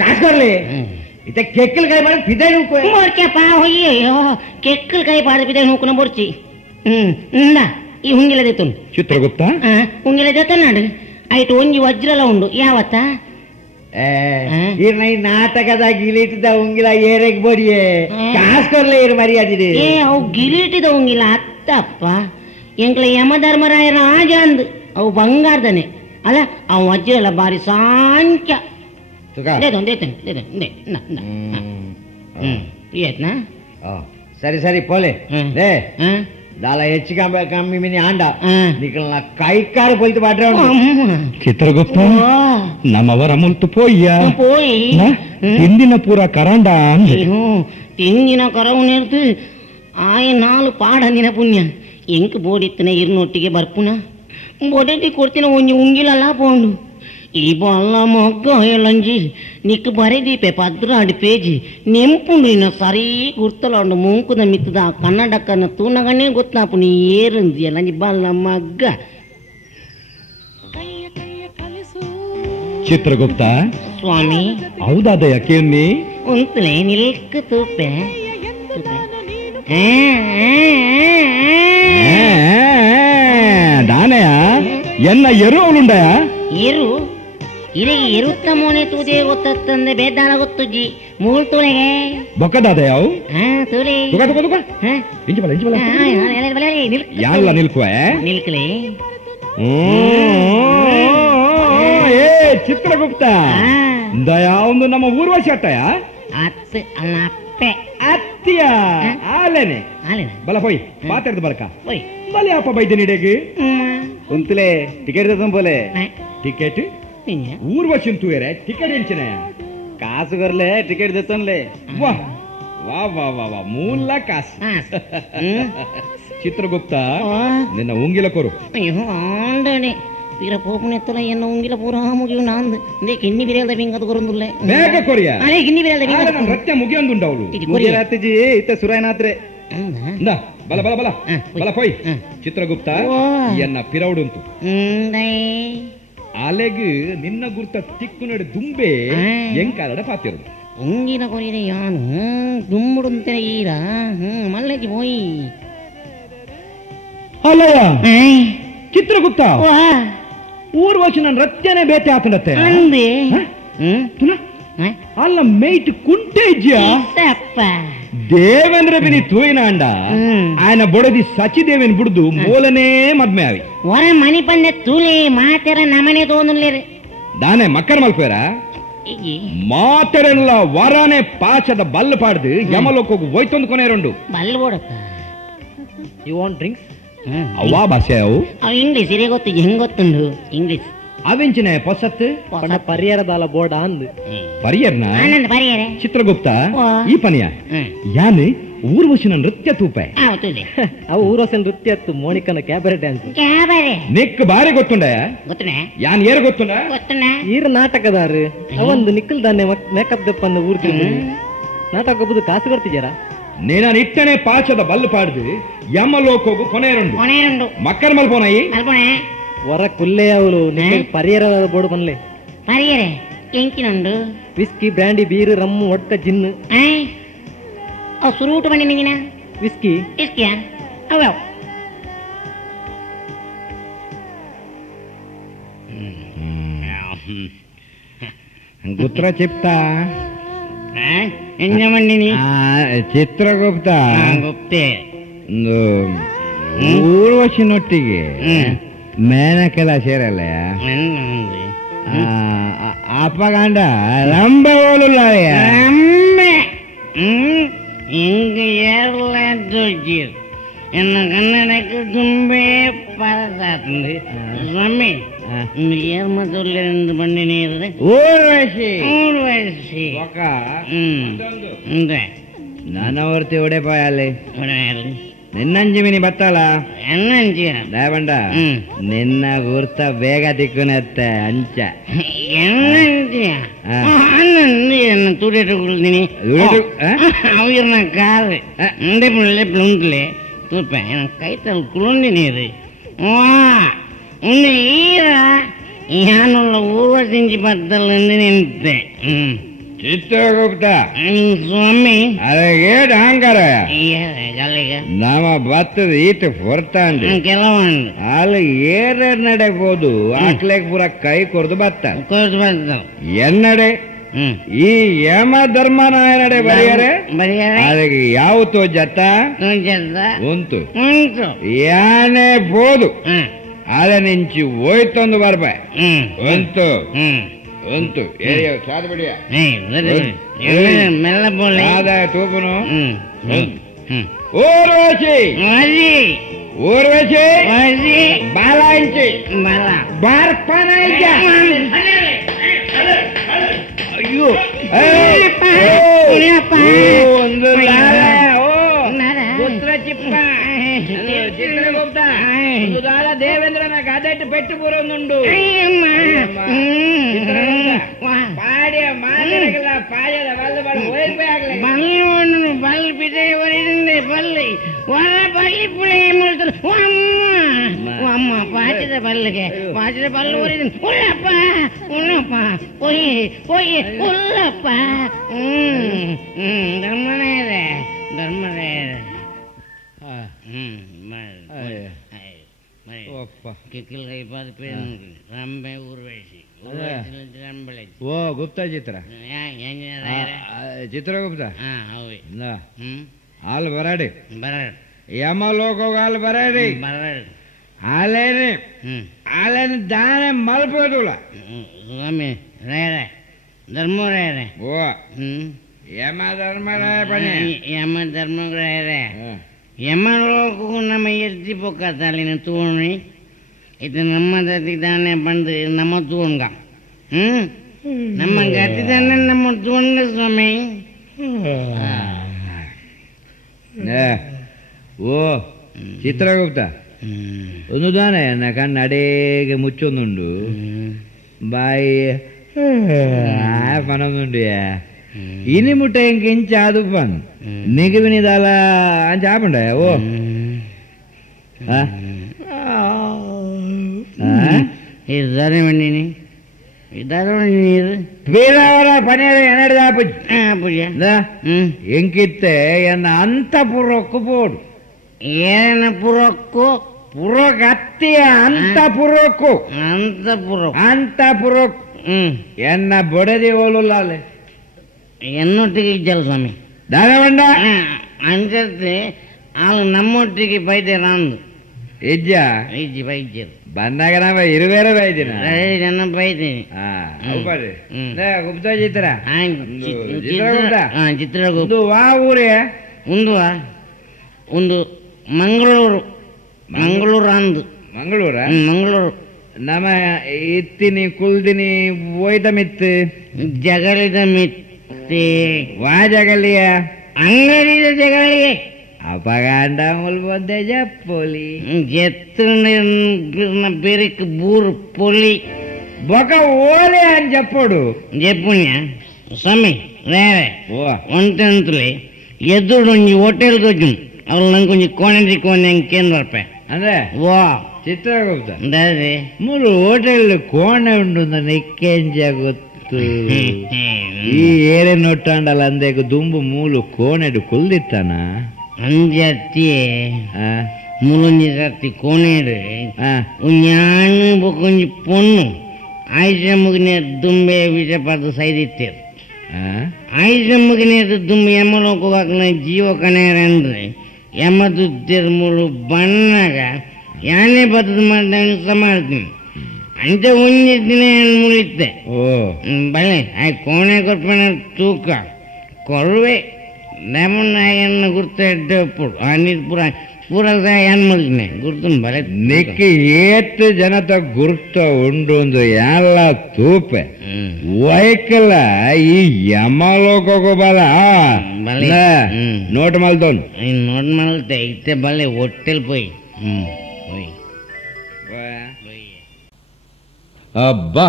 ಕಾಸು ಬರ್ಲಿ ಇತ ಕೆಕ್ಕಲ್ ಕೈ ಪಾಡ ಪಿದೆ ನೋಡ್ಕಪ್ಪ ಅಯ್ಯೋ ಕೆಕ್ಕಲ್ ಕೈ ಪಾಡ ಪಿದೆ ನೂಕುನ ಬೊಡ್ಚಿ ಇಂದ ಈ ಹುಂಗಿಲ ದೇತನು ಚಿತ್ರಗುಪ್ತ ಹುಂಗಿಲ ದೇತನಾಡು ಆಯ್ತು ಒಂಜಿ ವಜ್ರಲ ಉಂಡು ಯಾವತ್ತ ಈ ನಾಟಕದ ಗಿಲೀಟಿದ ಉಂಗಿಲ ಏರೆಗ್ ಬೋಡಿಯೇ ಕಾಸು ಕೊರ್ಲೆ ಇರು ಮರ್ಯಾದಿದೆ ಅವು ಗಿಲೀಟಿದ ಉಂಗಿಲ ಅತ್ತಪ್ಪ ಎಂಕ್ಲ ಯಮಧರ್ಮರಾಯನ ಆಜ ಅಂದ್ ಅವು ಬಂಗಾರದನೆ ಅಲ್ಲ ಅವು ವಜ್ರಲ ಬಾರಿ ಸಾಂಖ್ಯ ಸರಿ ಸರಿ ಪೋಲೆ ದಾಲ ಹೆಚ್ಚು ಕಮ್ಮಿ ಮಿನಿ ಆಂಡ ನಿಕಲ್ನ ಕೈ ಕಾರು ಪೊಯ್ತು ಬಾಡ್ರ ಚಿತ್ರಗುಪ್ತ ನಮ್ಮವರ ಮುಲ್ತು ಪೋಯ್ಯ ಪೋಯಿ ತಿಂದಿನ ಪೂರ ಕರಾಂಡ ತಿಂದಿನ ಕರವು ನೆರ್ದು ಆಯ ನಾಲು ಪಾಡ ಅಂದಿನ ಪುಣ್ಯ ಎಂಕ್ ಬೋಡಿತ್ತನ ಇರ್ನೊಟ್ಟಿಗೆ ಬರ್ಪುನ ಬೋಡೆಟ್ಟಿ ಕೊಡ್ತಿನ ಒಂಜಿ ಉಂಗಿಲಲ್ಲ ಪೋಂಡು ಈ ಬಲ್ಲ ಮೊಗ್ಗ ಹೇಳಂಜಿ ನಿಕ್ ಬರೆದೀಪೆ ಪದ್ರಾಡಿ ಪೇಜಿ ನೆಂಪುಂಡು ಇನ್ನ ಸರಿ ಗುರ್ತಲಾಂಡು ಮುಂಕುದ ಮಿತ್ತದ ಕನ್ನಡಕ್ಕನ ತೂನಗನೇ ಗೊತ್ತಾಪು ನೀ ಏರಂದಿ ಅಲ್ಲಂಜಿ ಬಲ್ಲ ಮಗ್ಗ ಚಿತ್ರಗುಪ್ತ ಸ್ವಾಮಿ ಹೌದಾದ ಯಾಕೆಮ್ಮಿ ಉಂತಲೇ ನಿಲ್ಕ ತೂಪೆ ದಾನಯ ಎನ್ನ ಎರು ಅವಳುಂಡಯ ಎರು ಇಲ್ಲಿಗೆ ಇರುತ್ತ ಮೋನೆ ತೂದೆ ಗೊತ್ತಂದೆ ಬೇದಾಳ ಗೊತ್ತುಜ್ಜಿ ಮೂಳ್ ತುಳೆಗೆ ಬೊಕ್ಕದಾದ ಯಾವ ತುಳಿ ಯಾರಲ್ಲ ನಿಲ್ಕುವ ನಿಲ್ಕಲಿ ಚಿತ್ರಗುಪ್ತ ಯಾವ್ದು ನಮ್ಮ ಊರ್ವಶಿ ಅಟ್ಟಯ ಅತ್ತ ಅಲ್ಲ ಅಪ್ಪೆ ಅತ್ತಿಯ ಆಲೇನೆ ಬಲ ಹೋಯ್ ಮಾತಾಡ್ದು ಬರಕ ಬಲಿ ಅಪ್ಪ ಬೈದ್ಯ ನಿಡೆಗೆ ಕುಂತಲೇ ಟಿಕೆಟ್ ಬೋಲೆ ಟಿಕೆಟ್ ಊರ್ವಶಿ ತೂಯರೆ ಟಿಕೆಟ್ ಎಂಚಿನಯ ಕಾಸು ಬರ್ಲೆ ಟಿಕೆಟ್ ದತ್ತನ್ಲೆ ವಾ ವಾ ವಾ ವಾ ವಾ ಮೂಲ ಕಾಸು ಚಿತ್ರಗುಪ್ತ ನಿನ್ನ ಉಂಗಿಲ ಕೊರು pira popune tola yenna ungila pura mugiyu nandu inde kinni birelda bingadu korundulle ಬೇಗ ಕೊರಿಯ ಅರೆ kinni birelda bingadu ನಾನು ರತ್ಯ ಮುಗಿಯೊಂದುಂಡ ಅವಳು ಗುಜರಾತಿಜಿ ಇತ್ತ ಸುರಾಯನಾತ್ರೆ ಇಂದ ಬಲ ಬಲ ಬಲ ಬಲ ಪೋಯ್ ಚಿತ್ರಗುಪ್ತ ಎನ್ನ ಪಿರೌಡುಂಟು ಅಲೆಗ್ ನಿನ್ನ ಗುರ್ತ ತಿಕ್ಕು ನಡೆ ದುಂಬೆ ಎಂಕಾಲಡ ಪಾತಿರೋದು ಉಂಗಿನ ಕೊರಿಯ ಯಾನು ದುಂಬುಡುಂತೆ ಈರ ಮಲ್ಲೆಜಿ ಪೋಯಿ ಅಲ್ಲಯ್ಯ ಚಿತ್ರಗುಪ್ತ ಊರ್ವಶಿ ನನ್ನ ರತ್ಯನೇ ಬೇತೆ ಆತಂಡತ್ತೆ ಅಲ್ಲ ಮೇಯ್ಟ್ ಕುಂಟೇಜ್ಯ ದೇವೇಂದ್ರ ಬಿನಿ ತೂಯಿನ ಅಂಡ ఆయన ಬೊಡದಿ ಸಚಿದೇವಿನ ಬಿಡುದು ಮೂಲನೇ ಮದ್ಮೆ ಆವಿ ಹೊರ ಮನಿ ಪಂದೆ ತೂಲೆ ಮಾತೆರ ನಮನೆ ತೋನುಲ್ಲೇರೆ ದಾನೆ ಮಕ್ಕರ ಮಲ್ಪೇರ ಮಾತೆರೆಲ್ಲ ವರನೆ ಪಾಚದ ಬಲ್ಲು ಪಾಡ್ದು ಯಮಲೋಕೋಗು ಹೋಯ್ತೊಂದು ಕೊನೆ ರಂಡು ಬಲ್ಲು ಬೋಡಪ್ಪ ಯು ವಾಂಟ್ ಡ್ರಿಂಕ್ಸ್ ಅವ್ವಾ ಭಾಷೆ ಅವು ಇಂಗ್ಲಿಷ್ ಇರೇ ಗೊತ್ತು ಹೆಂಗ್ ಗೊತ್ತುಂಡು ಇಂಗ್ಲಿಷ್ ಅವೆಂಚಿನ ಪೊಸತ್ತು ಪರಿಯರದಾಲ ಬೋರ್ಡ ಅಂದು ಪರಿಯರ್ನ ಪರಿಯರೆ ಚಿತ್ರಗುಪ್ತ ಈ ಪನಿಯ ಯಾನೆ ಊರ್ವಶಿನ ನೃತ್ಯ ತೂಪೆ ಅವು ಊರ್ವಶಿನ ನೃತ್ಯ ಅತ್ತು ಮೋನಿಕನ ಕ್ಯಾಬರೆ ಡ್ಯಾನ್ಸ್ ನಿಕ್ ಬಾರಿ ಗೊತ್ತುಂಡ ಗೊತ್ತುಂಡ ಯಾನ್ ಏರ್ ಗೊತ್ತುಂಡ ಗೊತ್ತುಂಡ ಈರ ನಾಟಕದಾರು ಅವಂದು ನಿಕ್ಕಲ್ ದಾನೆ ಮೇಕಪ್ ದಪ್ಪಂದು ಊರ್ ನಾಟಕ ಒಬ್ಬದು ಕಾಸು ಬರ್ತಿದ್ದಾರ ನೀನ ಇಟ್ಟನೆ ಪಾಚದ ಬಲ್ಲು ಪಾಡ್ದು ಯಮಲೋಕೋಗು ಕೊನೆ ರಂಡು ಮಕ್ಕರ್ ಮಲ್ಪೋನಯಿ ಹೊರ ಕುಲ್ಲೆ ಅವಳು ಪರಿಯರ ಬೋರ್ಡು ಬನ್ಲೆ ಪರಿಯರೆ ಎಂಚಿನುಂಡು ವಿಸ್ಕಿ ಬ್ರ್ಯಾಂಡಿ ಬೀರು ರಮ್ಮು ಒಟ್ಟ ಜಿನ್ನು ಸುರೂಟು ಬನ್ನಿ ನಿಂಗಿನ ವಿಸ್ಕಿ ವಿಸ್ಕಿಯ ಅವ್ಯಾವ ಗುತ್ರ ಚಿಪ್ತಾ ಎಂಜ ಮಂಡಿನಿ ಚಿತ್ರಗುಪ್ತ ಗುಪ್ತೆ ಊರ್ವಶಿನೊಟ್ಟಿಗೆ ಮೇನಕ್ಕೆಲ್ಲ ಸೇರಲ್ಲ ಅಪ್ಪಗಂಡ ರಂಬೆ ಹೋಲುಲ್ಲ ರಂಬೆ ಹಿಂಗೆ ಎಲ್ಲ ದೊಡ್ಡೀರು ಎನ್ನ ಕನ್ನಡಕ್ಕೆ ತುಂಬೇ ಪರದಾತಂದು ರಮ್ಮೆ ಏರ್ ಮತ್ತೊಳ್ಳೆಂದು ಬಂಡಿ ನೀರು ಊರ್ವಶಿ ನಾನವರ್ತಿ ಒಡೆಪಾಯಲ್ಲಿ ನಿನ್ನಂಜಿಮಿನಿ ಬತ್ತಾಳ ಎನ್ನಂಜಿ ದಾಯಬಂಡ ನಿನ್ನ ಗುರ್ತ ಬೇಗ ತಿಕ್ಕುನತ್ತೆ ಅಂಚ ಎನ್ನಂಜಿ ಎನ್ನ ತುಡಿಟ್ಟುಕೊಳ್ತೀನಿ ಅವಿರ್ನ ಕಾರು ಮುಂದೆ ಮುಳ್ಳೆ ಪ್ಲುಂಟ್ಲೆ ತುಪ್ಪ ಕೈತಲ್ ಕುಳುಂಡಿ ನೀರು ವಾ ಉಂದು ಈರ ಯಾನುಳ್ಳ ಊರ್ವಶಿಂಚಿ ಬತ್ತಲ್ಲಂದು ನಿಂತೆ ಚಿತ್ರಗುಪ್ತ ಸ್ವಾಮಿ ಅದೇಟ್ ಅಹಂಕಾರ ಗಲ್ಲಿಗ ನಮ್ಮ ಭತ್ತದ ಈಟ ಹೊರ್ತಾಂಡಿ ಕೆಲವಂಡು ಅಲ್ಲಿ ಏರ ನಡೆಬಹುದು ಆಕ್ಲೆಗ್ ಪೂರ ಕೈ ಕೊರ್ದು ಬತ್ತ ಎನ್ನಡೆ ಈ ಯಮ ಧರ್ಮನಾಯನಡೆ ಬರೆಯರೆ ಅದಕ್ಕೆ ಯಾವತ್ತೋ ಜತ್ತ ಉಂಟು ಯಾನೆ ಬೋದು ಅದ ನಿಂಚಿ ಹೋಯ್ತೊಂದು ಬರ್ಬ ಉಂಟು ಉಂಟು ಸಾಧ ಬಿಡಿಯ ಮೆಲ್ಲ ಬೋಲೆ ಆದಾಯ ತೂಪನು ಊರ್ವಶಿ ಊರ್ವಶಿ ಬಾಲಾಂಚಿ ಬಾರ್ಪನ ಅಯ್ಯೋ ಒಂದು ಚಿಪ್ಪ ಚಿತ್ರಗುಪ್ತ ದೇವೇಂದ್ರನ ಗಾದಟ್ಟು ಪೆಟ್ಟು ಬರೋದುಂಡು ಪಾಡಿಯ ಮಾದರಿಗಳ ಪಾಯದ ಬಲ್ ಬಿಟ್ಟೆ ಹೊರಡಿಂದೆ ಬಲ್ಲಿ ಹೊರ ಬಲ್ಲಿ ಪುಳಿ ಮಾಡ್ತಾರೆ ಅಮ್ಮ ಪಾಚದ ಬಲ್ಲಿಗೆ ಪಾಚದ ಬಲ್ಲು ಹೊರಡಿದ ಉಳ್ಳಪ್ಪ ಉಳ್ಳಪ್ಪ ಪೊಯ್ ಪೊಯ್ ಉಳ್ಳಪ್ಪ ಧರ್ಮನೇ ಇದೆ ಕಿಕ್ಕಿಲ್ ಕೈಪಾದ ರಂಬೆ ಊರ್ವಶಿ ರಂಬಳಜಿ ಓ ಗುಪ್ತ ಚಿತ್ರ ಚಿತ್ರಗುಪ್ತ ಹಾಲು ಬರಾಡಿ ಯಮಲೋಕ ಹಾಲು ಬರಾಡಿ ಹಾಲೇನೆ ಹಾಲೇನು ದಾನೆ ಮಲ್ಪೋದಿಲ್ಲ ಸ್ವಾಮಿ ರಾಯರ ಧರ್ಮರಾಯರೇ ಓ ಯಮ ಧರ್ಮರಾಯ ಬನ್ನಿ ಯಮ ಧರ್ಮರಾಯರೇ ಯಮಲೋಕಕ್ಕೂ ನಮ್ಮ ಎರ್ಜಿ ಪೊಕ್ಕ ತಲೆನ ತೂಣಿ ಇದು ನಮ್ಮ ಗತಿದಾನೆ ಬಂದು ನಮ್ಮ ತೂಣ್ಗ ನಮ್ಮ ಗತಿದಾನೆ ನಮ್ಮ ತೂಣ್ಗ ಸ್ವಾಮಿ ಓ ಚಿತ್ರಗುಪ್ತ ಒಂದು ದಾನೆ ಎನ್ನ ಕಣ್ಣಡೆಗೆ ಮುಚ್ಚೊಂದುಂಡು ಬಾಯಿ ಪನೊಂದುಂಡು ಇನಿ ಮುಟ್ಟ ಇಂಕ ಇಂಚ ಅದು ಪನ್ ನಿಗವಿನಿದಾಲ ಅಂಚ ಆಪಂಡ ಓ ಇದ್ದಾರೆ ಮಣ್ಣಿನಿ ಇದ್ದಾರೆ ನೀರು ಬೀರವರ ಪನೇರ ಎನಡ್ದ ಪೂಜ ಎಂಕಿತ್ತೆ ಎನ್ನ ಅಂತಪುರಕ್ಕೂ ಪೋಡು ಏನ ಪುರಕ್ಕೂ ಪುರಗತ್ತಿಯ ಅಂತಪುರಕ್ಕೂ ಅಂತಪುರಕ್ಕೂ ಎನ್ನ ಬೊಡದಿ ಓಲುಲ್ಲಾಲೆ ಎನ್ನೊಟ್ಟಿಗೆ ಇಜ್ಜಲ್ಲ ಸ್ವಾಮಿ ದಾನವಂಡ ಅಂಜತ್ತೆ ಆಳು ನಮ್ಮೊಟ್ಟಿಗೆ ಬೈದೇರ ಅಂದು ಇಜ್ಜ ಇಜ್ಜಿ ಬೈಜ್ಜರು ಬಂದಾಗ ನಾವ ಇರುವೇರ ಬೈದಿನ ಜನ ಬೈತೀನಿ ಗುಪ್ತ ಚಿತ್ರ ಚಿತ್ರಗುಪ್ತ ವಾ ಊರೇ ಒಂದು ಮಂಗಳೂರು ಅಂದು ಮಂಗಳೂರು ನಮ್ಮ ಇತ್ತಿನಿ ಕುಲ್ದಿನಿ ಒಯ್ದ ಮಿತ್ತು ಜಗಳಿದ ಮಿತ್ತಿ ವಾ ಜಗಲಿಯ ಅಂಗಡಿದ ಜಗಳಿಗೆ ಅಪಗಾಂಡ ಮುಲ್ಬೊದ್ದೆ ಜಪ್ಪೊಲಿ ಜತ್ತು ಬೆರಿಕ್ ಬೂರು ಪೊಲಿ ಬೊಕ ಓಲೆ అని చెప్పడు చెప్పుణ్య స్వామి రేరే ఓ ಒಂಟಂತಲೇ ಎದುರು ಹೋಟೆಲ್ಗೆ ಹೋಗಿ ಅವ್ರು ನಂಗೆ ಕೊಂಚ ಕೋಣೆ ಕೇಂದ್ರ ರೂಪಾಯಿ ಅಂದ್ರೆ ಓ ಚಿತ್ರಗುಪ್ತ ಅದೇ ಮೂರು ಹೋಟೆಲ್ ಕೋಣೆ ಉಂಡು ನಿಕ್ಕೆಂಜ ಗೊತ್ತು ಈ ಏರೆ ನೊಟ್ಟಾಂಡಲ್ಲ ಅಂದೇಕು ದುಂಬು ಮೂಲು ಕೋಣೆಡು ಕುಲ್ದಿತ್ತಾನ ಅಂಜತ್ತಿ ಮುಳುಂಜಿ ಸತ್ತಿ ಕೋಣೆಡು ಉಣ್ಯಾನು ಬೊಕೊಂಜಿ ಪೊಣ್ಣು ಆಯ್ಸಮ್ಮಗಿನ ದುಂಬೆ ವಿಷ ಪಡೆದು ಸೈದಿತ್ತೇರು ಆಯ್ಸಮ್ಮಗಿನ ದುಂಬು ಎಮ್ಮಲೋಕ ಹೋಗಕ್ಕೆ ಜೀವ ಕಣೇರ ಅಂದ್ರೆ ಎಮ್ಮ ದುಡ್ಡೇರು ಮೂರು ಬಣ್ಣಗ ಯಾನೇ ಬದಲು ಮಾಡ್ದ ಮಾಡ್ತೀನಿ ಅಂತ ಒಂದೇ ದಿನ ಮುಳಿತೆ ಓ ಬಳೆ ಆ ಕೋಣೆ ಕೊರ್ಪಣ ತೂಕ ಕೊರವೆ ಲೆಮನ್ ಗುರ್ತ ಎಡ್ಡೆಪ್ಪಡು ಆ ನೀರು ಪೂರ ಏನ್ ಮಾಡಿದ್ನೆ ಗುರ್ತು ಬಲೆ ನಿಕ್ಕಿ ಏತ್ತು ಜನತ ಗುರ್ತ ಉಂಡು ಒಂದು ಎಲ್ಲ ತೂಪೆ ವೈಕಲ್ಲ ಈ ಯಮಲೋಕ ಬಲ ನೋಟ್ ಮಲ್ದೋನ್ ನೋಟ್ ಮಲ್ತೆ ಇತ್ತೆ ಬಲ್ಲೆ ಹೊಟ್ಟೆಲ್ ಪೋಯ್ ಅಬ್ಬಾ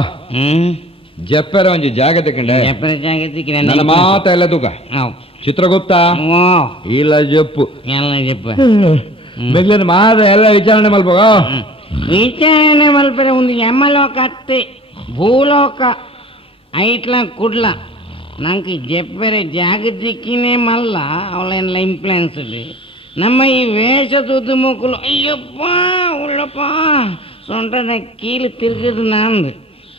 ಜಪ್ಪರ ಒಂಜಿ ಜಾಗ ತಕೊಂಡೆ ನನ್ನ ಮಾತ ಎಲ್ಲ ತೂಕ ಚಿತ್ರಗುಪ್ತ ಇಲ್ಲ ಜಪ್ಪು ಬೆಂಗಳೂರು ಮಾದ ಎಲ್ಲ ವಿಚಾರಣೆ ಮಲ್ಪಗ ವಿಚಾರಣೆ ಮಲ್ಪರೆ ಒಂದು ಯಮಲೋಕ ಅತ್ತೆ ಭೂಲೋಕ ಐಟ್ಲ ಕುಡ್ಲ ನಂಗೆ ಜಪ್ಪರೆ ಜಾಗ ದಿಕ್ಕಿನೇ ಮಲ್ಲ ಅವಳೆಲ್ಲ ಇಂಪ್ಲಾನ್ಸ್ ನಮ್ಮ ಈ ವೇಷ ತುದು ಮುಕ್ಕಲು ಅಯ್ಯಪ್ಪ ಉಳ್ಳಪ್ಪ ಸೊಂಟದ ಕೀಲು ತಿರುಗದು ನಂದು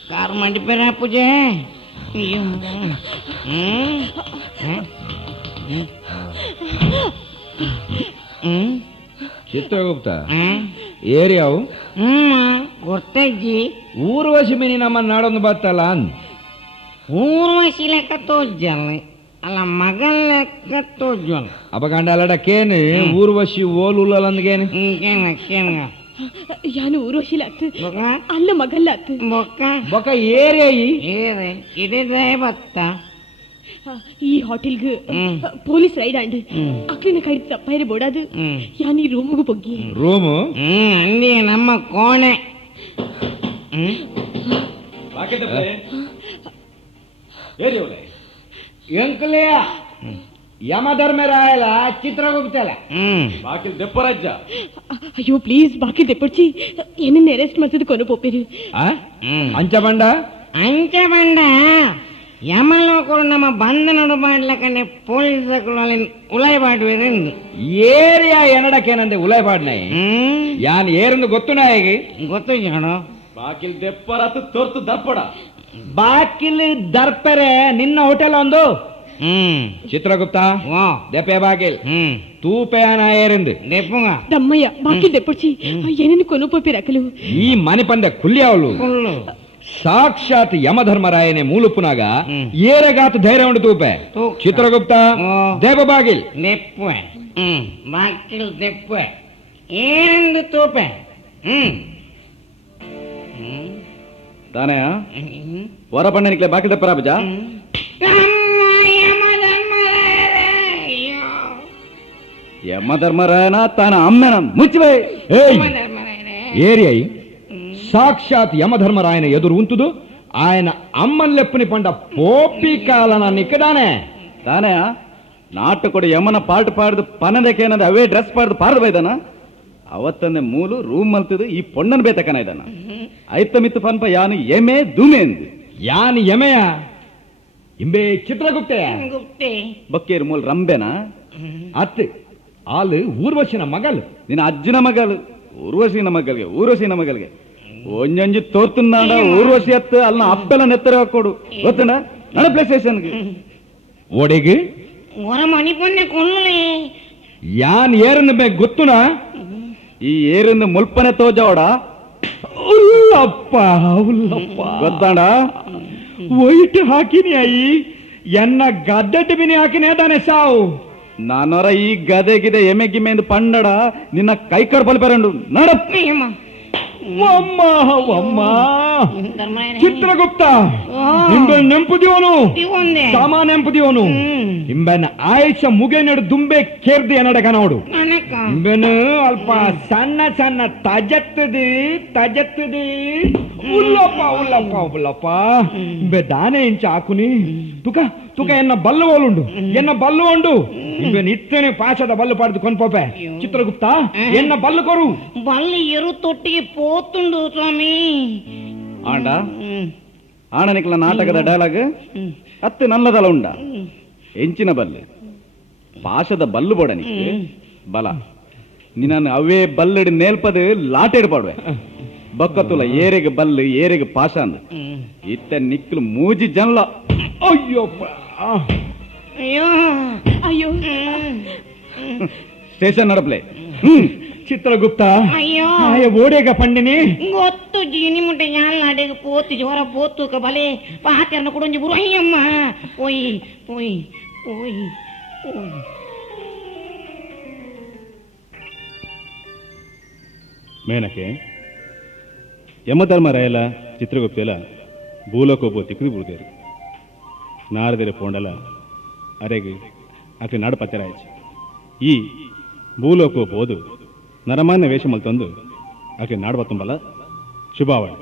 ಕಾರ್ ಮಂಡಿಪೇರ ಪೂಜೆ ಅಯ್ಯೋ ಚಿತ್ರಗುಪ್ತ ಏರಿಯಾವು ಗೊತ್ತಜ್ಜಿ ಊರ್ವಶಿ ಮಿನಿ ನಮ್ಮ ನಾಡೊಂದು ಬತ್ತಲ್ಲ ಊರ್ವಶಿ ಲೆಕ್ಕ ತೋಜ್ಜಲ್ಲ ಅಲ್ಲ ಮಗನ್ ಲೆಕ್ಕ ತೋಜ್ಜಲ್ಲ ಅಪಗಂಡ ಅಲ್ಲಡ ಕೇನು ಊರ್ವಶಿ ಓಲುಲ್ಲಂದ್ಗೇನು ಕೇನ ಯಾನು ಊರ್ವಶಿಲಾತ್ ಅಲ್ಲ ಮಗಲ್ಲಾತ್ ಬೊಕ್ಕ ಏರಿಯಾ ಏರೆ ಇದೇ ಬತ್ತ ಈ ಹೋಟೆಲ್ಗೆ ಪೊಲೀಸ್ ರೈಡ್ ಅಂಡ್ ಅಕ್ಲಿನ ಕೈ ತಪ್ಪೈರೆ ಬೋಡಾದು ಯಾನಿ ರೂಮ್ಗೂ ಬಗ್ಗಿ ರೂಮು ಅಂದಿ ನಮ್ಮ ಕೋಣೆ ಎಂಕಲೆಯ ಯಮಧರ್ಮರಾಯಲ ಚಿತ್ರಗುಪ್ತಲ ಬಾಕಿಲ್ ದೆಪ್ಪರಜ್ಜ ಅಯ್ಯೋ ಪ್ಲೀಸ್ ಬಾಕಿಲ್ ದೆಪ್ಪಡ್ಚಿ ಏನನ್ನ ಅರೆಸ್ಟ್ ಮಾಡ್ತಿದ್ದು ಕೊನೆ ಪೋಪೇರು ಅಂಚ ಬಂಡ ಯಮಲೋಕರು ನಮ್ಮ ಬಂಧನ ಮಾಡ್ಲಕ್ಕನೆ ಪೊಲೀಸಲ್ಲಿ ಉಲಾಯ್ಬಾಡ್ವೇರೆಂದು ಏರಿಯಾ ಎನ್ನಡಕ್ಕೇನಂದೆ ಉಲಾಯ್ಬಾಡ್ನೆ ಯಾನ್ ಏರೆಂದು ಗೊತ್ತು ನಾಯಿಗೆ ಗೊತ್ತು ಜಾಣ ಬಾಕಿಲ್ ದೆಪ್ಪರತ್ತು ತೋರ್ತು ದಪ್ಪಡ ಬಾಕಿಲ್ ದರ್ಪರೆ ನಿನ್ನ ಹೋಟೆಲ್ ಒಂದು ಚಿತ್ರಗುಪ್ತ ದೆಪ್ಪೆ ಬಾಕಿಲ್ ತೂಪೆಯಾನ ಏರೆಂದು ದೆಪ್ಪುಂಗ ದಮ್ಮಯ್ಯ ಬಾಕಿ ದೆಪ್ಪಡ್ಸಿ ಏನೇನು ಕೊನುಪಿ ರಕಲು ಈ ಮನೆ ಪಂದೆ ಕುಲ್ಯಾವಳು ಸಾಕ್ಷಾತ್ ಯಮಧರ್ಮರಾಯನೆ ಮೂಲುಪುನಾಗ ಏರೆಗಾತ ಧೈರ್ಯ ಉಂಟು ತೂಪೆ ಚಿತ್ರಗುಪ್ತ ದೇವ ಬಾಗಿಲ್ ದೆಪ್ಪೆ ಬಾಕಿಲ್ ದೆಪ್ಪೆ ಏರೆಂದು ತೂಪೆ ತಾನೇ ಹೊರ ಪಣ್ಣ ನಿಕ್ಲೆ ಬಾಕಿಲ್ ದೆಪ್ಪರ ಬಜ ಯಮಧರ್ಮರಾಯನ ತಾನ ಅಮ್ಮೆನ ಮುಚ್ಚಬೇ ಏರಿಯೈ ಸಾಕ್ಷಾತ್ ಯಮಧರ್ಮರಾಯನ ಎದುರು ಉಂಟುದು ఆయన అమ్మల్లెప్పుని పంట పోపి కాలన నిక్కడానే ತಾನೇ ನಾಟಕೊಡು ಯಮನ ಪಾರ್ಟ್ ಪಾಡ್ದು ಪನದಕ್ಕೇನದ ಅವೇ ಡ್ರೆಸ್ ಪಾಡ್ದು ಪಾರ್ದು ಬೈದಾನ ಅವತ್ತಂದೆ ಮೂಲು ರೂಮ್ ಮಲ್ತದು ಈ ಪೊಣ್ಣನ ಬೇತಕನ ಇದಾನ ಐತ ಮಿತ್ತು ಪನ್ಪ ಯಾನು ಎಮೆ ದುಮೆ ಅಂದು ಯಾನು ಎಮೆಯ ಇಂಬೆ ಚಿತ್ರಗುಪ್ತೆ ಬಕ್ಕೇರು ಮೂಲ ರಂಬೆನ ಅತ್ತೆ ಆಳು ಊರ್ವಶಿನ ಮಗಲು ನಿನ್ನ ಅಜ್ಜನ ಮಗಲು ಊರ್ವಶಿನ ಮಗಲ್ಗೆ ಒಂಜಂಜಿ ತೋರ್ತುಂದಾಂಡ ಊರ್ವಶಿ ಅತ್ತು ಅಲ್ಲ ಅಪ್ಪೆಲ್ಲ ನೆತ್ತರ ಹಾಕೊಡು ಗೊತ್ತಂಡ ನಡ ಪ್ಲೇ ಸ್ಟೇಷನ್ಗೆ ಓಡಿಗೆ ಹೊರ ಮನಿ ಪೊನ್ನೆ ಕೊಲ್ಲೇ ಯಾನ್ ಏರನ್ನ ಬೇ ಗೊತ್ತುನ ಈ ಏರಿಂದ ಮುಲ್ಪನೆ ತೋಜಾವಡ ಉಲ್ಲಪ್ಪ ಗೊತ್ತಾಂಡ ವೈಟ್ ಹಾಕಿನಿ ಅಯ್ಯಿ ಎನ್ನ ಗದ್ದೆಟ್ಟು ಬಿನಿ ಹಾಕಿನಿ ತಾನೆ ಸಾವು ನಾನೊರ ಈ ಗದೆಗಿದೆ ಎಮೆ ಗಿಮೆ ಎಂದು ಪಂಡಡ ನಿನ್ನ ಕೈ ಕಡ್ಪಲ್ ಪೆರಂಡು ನಡಪ್ಪಿ ಚಿತ್ರಗುಪ್ತ ಇಂಬೆ ನೆಂಪುದಿಯೋನು ಸಾಮಾನ್ ನೆಂಪುದಿಯೋನು ಇಂಬೆನ ಆಯುಷ ಮುಗೆ ನಡು ದುಂಬೆ ಕೇರ್ದಿ ಎನ್ನಡಗ ನೋಡು ಇಂಬೆನು ಅಲ್ಪ ಸಣ್ಣ ಸಣ್ಣ ತಜತ್ತದಿ ಉಲ್ಲಪ್ಪ ಇಂಬೆ ದಾನೆ ಇಂಚ ಹಾಕುನಿ ತುಕ ಎನ್ನ ಬಲ್ಲು ಉಂಡು ಇಂಬೆ ನಿತ್ತನೆ ಪಾಶದ ಬಲ್ಲು ಪಾಡ್ದು ಕೊಂಡ್ಪೋಪೆ ಚಿತ್ರಗುಪ್ತ ಎನ್ನ ಬಲ್ಲು ಕೊರು ಬಲ್ಲು ಎರು ತೊಟ್ಟಿಗೆ పోతుండు స్వామి ఆడనికల నాటకದ ಡೈಲಾಗ್ ಅತ್ತೆ ನಲ್ಲದಲ ಉಂಡ ಎಂಚಿನ ಬಲ್ಲು ಪಾಶದ ಬಲ್ಲು ಬೋಡನಿಕ್ಕೆ ಬಲ ನಿನ್ನ ಅವೇ ಬಲ್ಲಡಿ ನೇಲ್ಪದು ಲಾಟೆಡ್ ಪಾಡುವೆ ಬಕ್ಕತ್ತುಲ ಏರೆಗೆ ಬಲ್ಲು ಏರೆಗೆ ಪಾಶ ಅಂದ ಇತ್ತ ನಿಕ್ಕಲು ಮೂಜಿ ಜನಲ ಅಯ್ಯೋ ಸ್ಟೇಷನ್ ನಡಪ್ಲೆ ಚಿತ್ರಗುಪ್ತ ಓಡೇಗ ಪಂಡಿನಿ ಗೊತ್ತು ಜೀನಿ ಮುಂಟೆ ಯಾಲ್ ನಾಡೆಗೆ ಪೋತು ಜ್ವರ ಪೋತು ಬಲೆ ಪಾತೆರನ್ನ ಕೊಡೊಂಜಿ ಬುರು ಅಯ್ಯಮ್ಮ ಪೋಯಿ ಮೇನಕೆ ಯಮಧರ್ಮರಾಯಲ ಚಿತ್ರಗುಪ್ತೆಲ ಭೂಲೋಕೋಪೋ ತಿಕ್ಕಿದು ಬಿಡುದೇರು ನಾರದಿರ ಪೋಂಡಲ ಅರೆಗೆ ಆಕೆ ನಾಡು ಪಚ್ಚರಾಯ್ಚಿ ಈ ಭೂಲೋಕೋಪೋದು ನರಮಾನ್ಯ ವೇಷಮಲ್ ತಂದು ಆಕೆ ನಾಡುವ ತುಂಬಲ್ಲ ಶುಭಾವಳಿ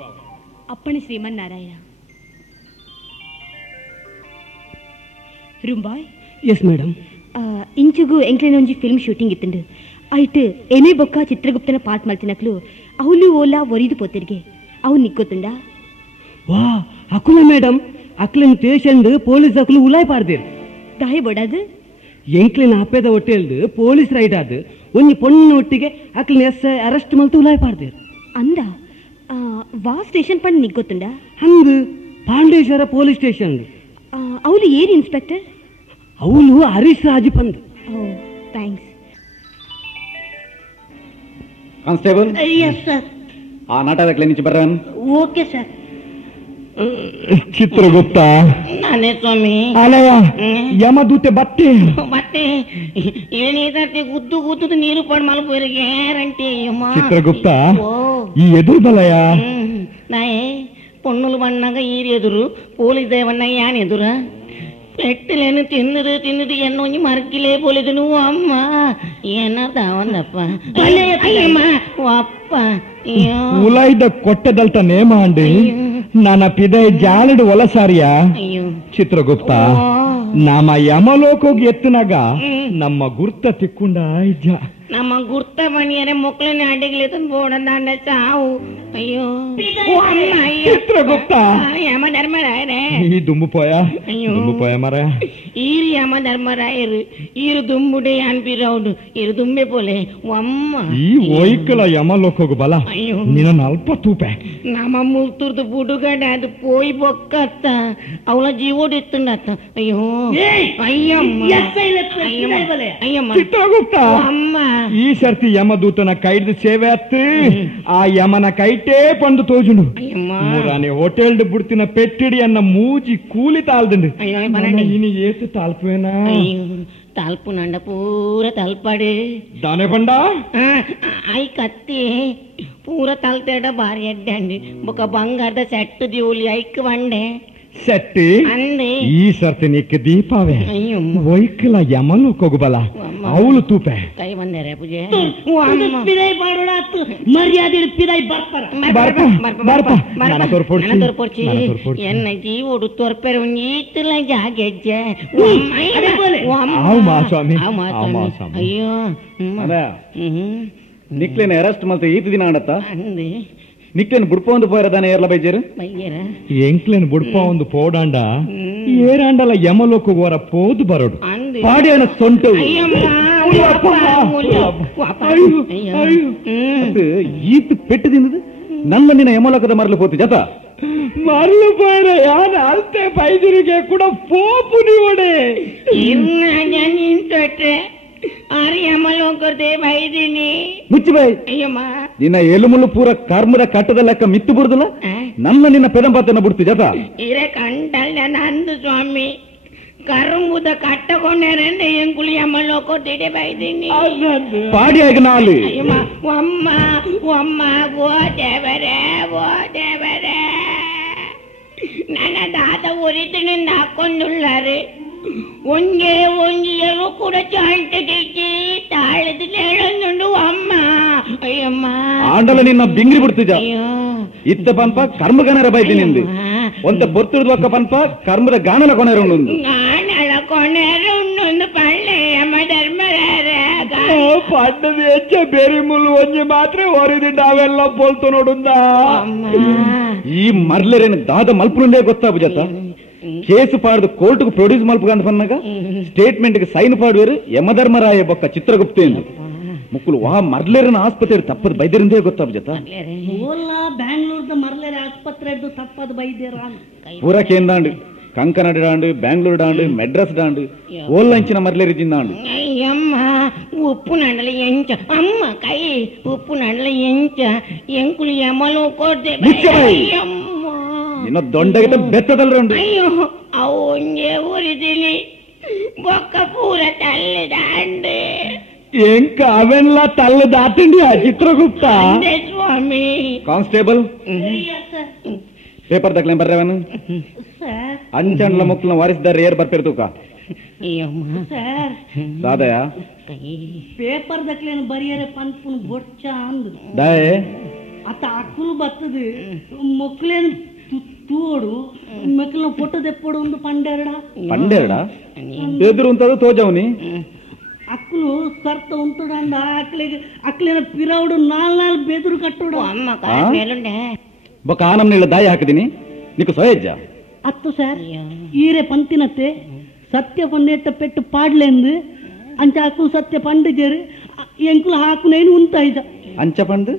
ಅಪ್ಪಣೆ ಶ್ರೀಮನ್ನಾರಾಯಣ ರುಂಬಾಯ್ ಎಸ್ ಮೇಡಮ್ ಇಂಚುಗು ಎಂಕ್ಲೆನೊಂಜಿ ಫಿಲ್ಮ್ ಶೂಟಿಂಗ್ ಇತ್ತಂಡು ಐಟ್ ಎಮೆ ಬೊಕ್ಕ ಚಿತ್ರಗುಪ್ತನ ಪಾಟ್ ಮಲ್ತಿನಕ್ಲು ಅವಳು ಓಲಾ ಒರಿದು ಪೋತಿರ್ಗೆ ಅವು ನಿಕ್ಕೋತುಂಡ ವಾ ಅಕುಲ ಮೇಡಮ್ ಅಕ್ಲಿನ ಸ್ಟೇಷನ್ ಪೊಲೀಸ್ ಅಕ್ಲು ಉಲಾಯ್ ಪಾಡ್ದೇರು ದಾಯ ಬಡದು ಎಂಕ್ಲಿನ ಅಪ್ಪೆದ ಹೊಟ್ಟೆಲ್ದು ಪೊಲೀಸ್ ರೈಡ್ ಆದ ಒಂಜಿ ಪೊಣ್ಣಿನ ಒಟ್ಟಿಗೆ ಅಕ್ಲಿನ ಅರೆಸ್ಟ್ ಮಲ್ತು ಉಲಾಯ್ ಪಾಡ್ದೇರು ಅಂದ ವಾ ಸ್ಟೇಷನ್ ಪಂಡ್ ನಿಕ್ಕೋತುಂಡ ಹಂಗ ಪಾಂಡೇಶ್ವರ ಪೊಲೀಸ್ ಸ್ಟೇಷನ್ ಅವಳು ಏನ್ ಇನ್ಸ್ಪೆಕ್ಟರ್ ಅವಳು ಹರೀಶ್ ರಾಜು ಪಂದ್ ಥ್ಯಾಂಕ್ಸ್ ಕಾನ್ಸ್ಟೇಬಲ್ ಎಸ್ ಸರ್ ಆ ನಾಟಕಕ್ಕೆ ನಿಂಚು ಬರ್ರನ್ ಓಕೆ ಸರ್ ಚಿತ್ರಗುಪ್ತ ನಾನೇ ಸ್ವಾಮಿ ಅಲಯ ಯಮದೂತೆ ಬಟ್ಟೆ ಏನಿದೆ ಗುದ್ದು ನೀರು ಪಡ್ ಮಲ್ಪೋರಿ ಗ್ಯಾರಂಟಿ ಚಿತ್ರಗುಪ್ತ ಈ ಎದುರು ಬಲಯ ನಾಯೇ పొన్నులు పడినాక ఈరు ఎదురు పోలీసు దేవన్నా యాని ఎదురా పెట్టలేను తిన్నది ఎన్నోంచి మరకిలే పోలేదు నువ్వు అమ్మ ఏనర్దావన్నప్ప అప్ప ಉಲಾಯ್ದ ಕೊಟ್ಟದಲ್ತ ನೇಮ ಅಂಡಿ ನನ್ನ ಪಿದೆ ಜಾಲಡು ಒಲಸಾರಿಯ ಚಿತ್ರಗುಪ್ತ ನಮ್ಮ ಯಮಲೋಕೋಗಿ ಎತ್ತಿನಾಗ ನಮ್ಮ ಗುರ್ತ ತಿಕ್ಕೊಂಡ ನಮ್ಮ ಗುರ್ತ ಬಣಿಯರೆ ಮೊಕ್ಕಳನ್ನ ಅಡ್ಡಿಗೆ ತಂದು ಬೋಡಂದಾಂಡ ಸಾವು ಅಯ್ಯೋ ಚಿತ್ರಗುಪ್ತ ಯಮಧರ್ಮರಾಯರೇ ఈ దుమ్ముపోయా దుమ్ముపోయా మరా ఈరు యమధర్మరాయరు ఈరు దుమ్ముడే అనిపిరావుడు ఈరు దుమ్మె పోలే అమ్మ ఈ ఓయిక్కల యమలోకకు బల నిన్న నల్ప తూపే ನಮ್ಮ ಮುಲ್ತುರ್ದು ಬುಡುಗಡ ಅದು ಪೋಯಿ ಬೊಕ್ಕತ್ತ ಅವಳ ಜೀವೋಡಿತ್ತುಂಡತ್ತ ಅಯ್ಯೋ ಅಯ್ಯಮ್ಮ ಅಯ್ಯಮ್ಮ ಚಿತ್ರಗುಪ್ತ ಅಮ್ಮ ಈ ಸರ್ತಿ ಯಮದೂತನ ಕೈಡ್ದು ಸೇವೆ ಅತ್ತು ಆ ಯಮನ ಕೈಟೇ ಪಂಡು ತೋಜುಂಡು ಮೂರಾನೆ ಹೋಟೆಲ್ ಬುಡ್ತಿನ ಪೆಟ್ಟಿಡಿ ಅನ್ನ ಮೂಜಿ ಕೂಲಿ ತಾಳ್ದಂಡು ಇನಿ ಏತು ತಾಲ್ಪೇನಾ తలుపు నండ పూర తలపడే దానే పండ అయి కత్తి పూర తలతేడ భారీ అడ్డండి ఒక బంగాರದ సెట్ దివులి ఐక్ వండే ಸೆಟ್ಟಿ ಅಂದೆ ಈ ಸರ್ತಿ ನಿಕ್ಕ ದೀಪಾವೆ ಒಯ್ಕಲ ಯಮಲೋಕಗು ಬಲ ಅವಳು ತೂಪೆ ಕೈ ಬಂದರೆ ಪೂಜೆ ಪಿರೈ ಬಾಡೋಡಾತು ಮರ್ಯಾದೆ ಪಿರೈ ಬರ್ಪರ್ಚಿ ಎನ್ನ ಜೀವೋಡು ತೋರ್ಪೆರ ಈತಲ ಜಾಗೆಜ್ಜೆ ಅಯ್ಯೋ ನಿಕ್ಲೇನ ಅರೆಸ್ಟ್ ಮತ್ತೆ ಈತ ದಿನ ಆಡತ್ತ ಅಂದೆ ನಿಕ್ಲೇನು ಬುಡ್ಪೊಂದು పోయరదానే ఏర్ల బైజేరు ఎంక్లేను బుడ్పొందు పోడాండ ఏరాండల యమలోకు ఓర పోదు బరోడు పాడియన సొంటు ఈత పెట్టి తిన్నది నల్ల నిన్న యమలోకದ మరలు పోతు జత మరలు పోయిన యాన అల్తే బైజರಿಗೆ ಕೂಡ పోపు నీవడే ಮುಚ್ಚಿಬಾಯ್ ನಿನ್ನ ಎಲುಮುಳು ಪೂರ ಕರ್ಮದ ಕಟ್ಟದ ಲೆಕ್ಕ ಮಿತ್ತು ಬುಡುದಲ್ಲ ನನ್ನ ನಿನ್ನ ಪೆದಂಬಾತನ ಬಿಡ್ತು ಜತ ಇರೇ ಕಂಡಲ್ ನಂದು ಸ್ವಾಮಿ ಕರುಂಬುದ ಕಟ್ಟಕೊಂಡೇನೆ ಎಂಕುಳಿ ಅಮ್ಮಲ್ಲೋ ಕೊಟ್ಟಿದೆ ಬೈದಿನಿ ಪಾಡಿಯಾಗಿ ನಾಲಿ ಅಮ್ಮ ಅಮ್ಮ ಓ ದೇವರೇ ನನ್ನ ದಾದ ಉರಿತಿನಿಂದ ಹಾಕೊಂಡುಳ್ಳಾರೆ ಒಂದೇ ಒಂಜಿಯರು ಕೂಡ ಚಾಂಟಿಗೆ ತಾಳದ ಹೇಳೊಂದು ಅಮ್ಮ ಅಯ್ಯಮ್ಮ ಆಂಡಲ ನಿನ್ನ ಬಿಂಗ್ರಿ ಬಿಡ್ತಿದ್ದ ಇತ್ತ ಪಂಪ ಕರ್ಮಗನರ ಬೈದಿನಿಂದು ಒಂತ ಬೊತ್ತುರ್ದು ಒಕ್ಕ ಪಂಪ ಕರ್ಮದ ಗಾನಲ ಕೊನೆರುಂಡು ಗಾನಲ ಕೊನೆರುಂಡು ಪಳ್ಳೆ ಯಮ ಧರ್ಮರಾರ ಪಂಡದ ಹೆಚ್ಚ ಬೇರೆ ಮುಲ್ಲು ಒಂಜಿ ಮಾತ್ರ ಹೊರಿದಿಂಡ ಅವೆಲ್ಲ ಬೋಲ್ತು ನೋಡುಂದ ಈ ಮರ್ಲರೇನು ದಾದ ಮಲ್ಪುಂದೇ ಗೊತ್ತಾಬು ಜತ కేసు పాడు కోర్టుకు ప్రొడ్యూస్ మలుపు కనుకున్నాక స్టేట్మెంట్ కి సైన్ పాడువేరు యమధర్మరాయ బొక్క చిత్రగుప్తేందు ಮುಕ್ಕಳು ವಾ ಮರ್ಲೇರನ ಆಸ್ಪತ್ರೆ ತಪ್ಪದ ಬೈದ್ಯರಿಂದೇ ಗೊತ್ತಾಬ ಜತ ಬ್ಯಾಂಗ್ಳೂರ್ದ ಮರ್ಲೇರ ಆಸ್ಪತ್ರೆ ತಪ್ಪದ ಬೈದ್ಯರ ಪೂರ ಕೇಂದಾಂಡು ಕಂಕನಾಡು డాండు బెంగళూరు డాండు మెడ్రాస్ డాండు ఓల్లంచిన మర్లేరి జిందాండు అయ్యమ్మ ఉప్పు నండల ఎంచ అమ్మ కై ఉప్పు నండల ఎంచ ఎంకులు యమలో కొట్టే అయ్యమ్మ ನಿನ್ನ ದೊಂಡಗಿತ ಬೆತ್ತದಲ್ರಂಡು ಅಯ್ಯೋ ಅವನ್ಗೆ ಉರಿದಿನಿ ಬೊಕ್ಕ ಪೂರ ತಲ್ಲೆ ದಾಂಡೆ ಎಂಕ ಅವೆಲ್ಲ ತಲ್ಲು ದಾಟಂಡಿ ಆ ಚಿತ್ರಗುಪ್ತ ಸ್ವಾಮಿ ಕಾನ್ಸ್ಟೇಬಲ್ ಪೇಪರ್ ದಕ್ಲೇನ್ ಬರ್ರವನು ಅಂಚಂಡ್ಲ ಮುಕ್ಲನ ವಾರಿಸಿದಾರೆ ಏರ್ ಬರ್ಪೇರು ತೂಕ ದಾದಯ ಪೇಪರ್ ದಕ್ಲೇನ್ ಬರಿಯರೆ ಪನ್ಪುನ್ ಬೊಚ್ಚ ಅಂದು ದಾಯೆ ಅತ್ತ ಅಕ್ಕುಲು ಬತ್ತದು ಮೊಕ್ಲೇನ್ ತೂಡು ಮಕ್ಕಳ ಫೋಟೋ ತೆಪ್ಪಡು ಒಂದು పండేరడ ఎదురు ఉంటదో తోజవుని అక్కులు కర్త ఉంటుడండ అక్కలేన పిరవుడు నాల్ బెదురు కట్టుడు అమ్మ కాలేలుండే ఒక ఆనం నీళ్ళ దాయి ಹಾಕಿದಿನಿ నీకు సోయజ్జ అత్తు సార్ ఈరే పంతినತ್ತೆ సత్య పండేట పెట్టు పాడలేందు అంచ అక్కులు సత్య పండుజరు ఎంకులు ಹಾಕುನೇನು ಉಂತಾಯ್ದ ಅಂಚ పండు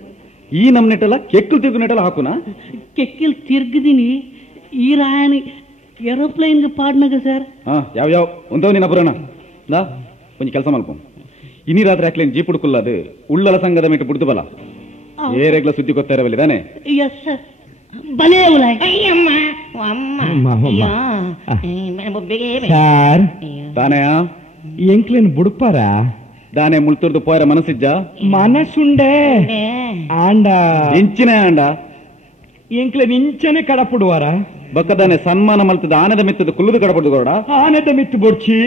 ಈ ನಮ್ನೆಟಲ್ಲ ಕೆಕ್ಕಲು ತಿರುಗುನೆಟಲ್ಲ ಹಾಕುನಾ ಕೆಕ್ಕಿಲ್ ತಿರ್ಗಿದೀನಿ ಈ ರಾಯನಿ ಏರೋಪ್ಲೇನ್ ಪಾಡ್ನಾಗ ಸರ್ ಯಾವ ಯಾವ ಒಂದವ ನಿನ್ನ ಪುರಾಣ ದಾ ಕೊಂಚ ಕೆಲಸ ಮಲ್ಪು ಇನಿ ರಾತ್ರಿ ಹಾಕ್ಲೇನು ಜೀಪ್ ಹುಡುಕಲ್ಲ ಉಳ್ಳಲ ಸಂಘದ ಮೇಟು ಬಿಡ್ತು ಬಲ ಏರೆಗ್ಲ ಸುದ್ದಿ ಗೊತ್ತಾ ಇರವಲ್ಲಿ ತಾನೆ ಎಸ್ ಸರ್ ಬಲೇ ಉಲಾಯ್ ಅಯ್ಯಮ್ಮ ಅಮ್ಮ ಸಾರ್ ತಾನೆಯಾ ಎಂಕ್ಲೇನು ಬುಡುಪಾರಾ దానే ముల్తుర్దు పోయర మనసిజ్జా మనసుండే ఆండ ఇంచిన ఆండ ಎಂಕ್ಲೆ ನಿಂಚನೆ ಕಡಪುಡುವಾರ ಬಕ್ಕದಾನೆ ಸನ್ಮಾನ ಮಲ್ತದ ಆನೆದ ಮಿತ್ತದ ಕುಲ್ಲುದು ಕಡಪುಡು ಗೌಡ ಆನೆದ ಮಿತ್ತು ಬೊಡ್ಚಿ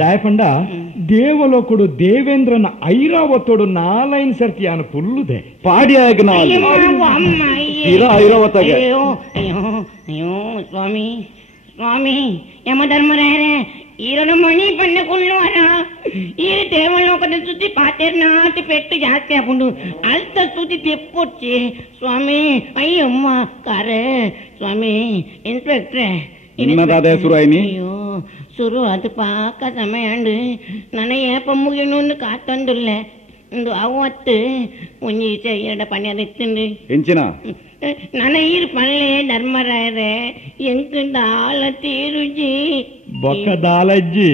ದಾಯಪಂಡ ದೇವಲೋಕುಡು ದೇವೇಂದ್ರನ ಐರಾವತೋಡು ನಾಲೈನ್ ಸರ್ತಿ ಆನ ಪುಲ್ಲುದೆ ಪಾಡಿಯಾಗಿ ಐರಾವತಾಗೆ ಸ್ವಾಮಿ ಸ್ವಾಮಿ ಯಮಧರ್ಮರಾಯರೇ ఈరోజు మణి పన్నెకుళ్ళు అనా ఈ దేవలోకದ ಸುದ್ದಿ ಪಾತೆರ್ನಾಟಿ ಪೆಟ್ಟು ಜಾಸ್ತಿ ಹಾಕೊಂಡು ಅಲ್ತ ಸುದ್ದಿ ತೆಪ್ಪೊಚ್ಚಿ ಸ್ವಾಮಿ ಅಯ್ಯಮ್ಮ ಕಾರೆ ಸ್ವಾಮಿ ಇನ್ಸ್ಪೆಕ್ಟ್ರೆ ಅಯ್ಯೋ ಶುರು ಅದು ಪಾಕ ಸಮಯ ಅಂಡು ನನ್ನ ಏಪ ಮುಗಿನೊಂದು ಕಾತೊಂದುಲ್ಲೆ ಒಂದು ಅವತ್ತು ಒಂಜಿ ಎರಡ ಪಣ್ಯದ ಇತ್ತುಂಡು ಎಂಚಿನ ನನ್ನ ಈರು ಪಳ್ಳೆ ಧರ್ಮರಾಯರೇ ಎಂಕಂದ ಆಲ ತೀರುಜಿ ಬೊಕ್ಕದಾಲಜ್ಜಿ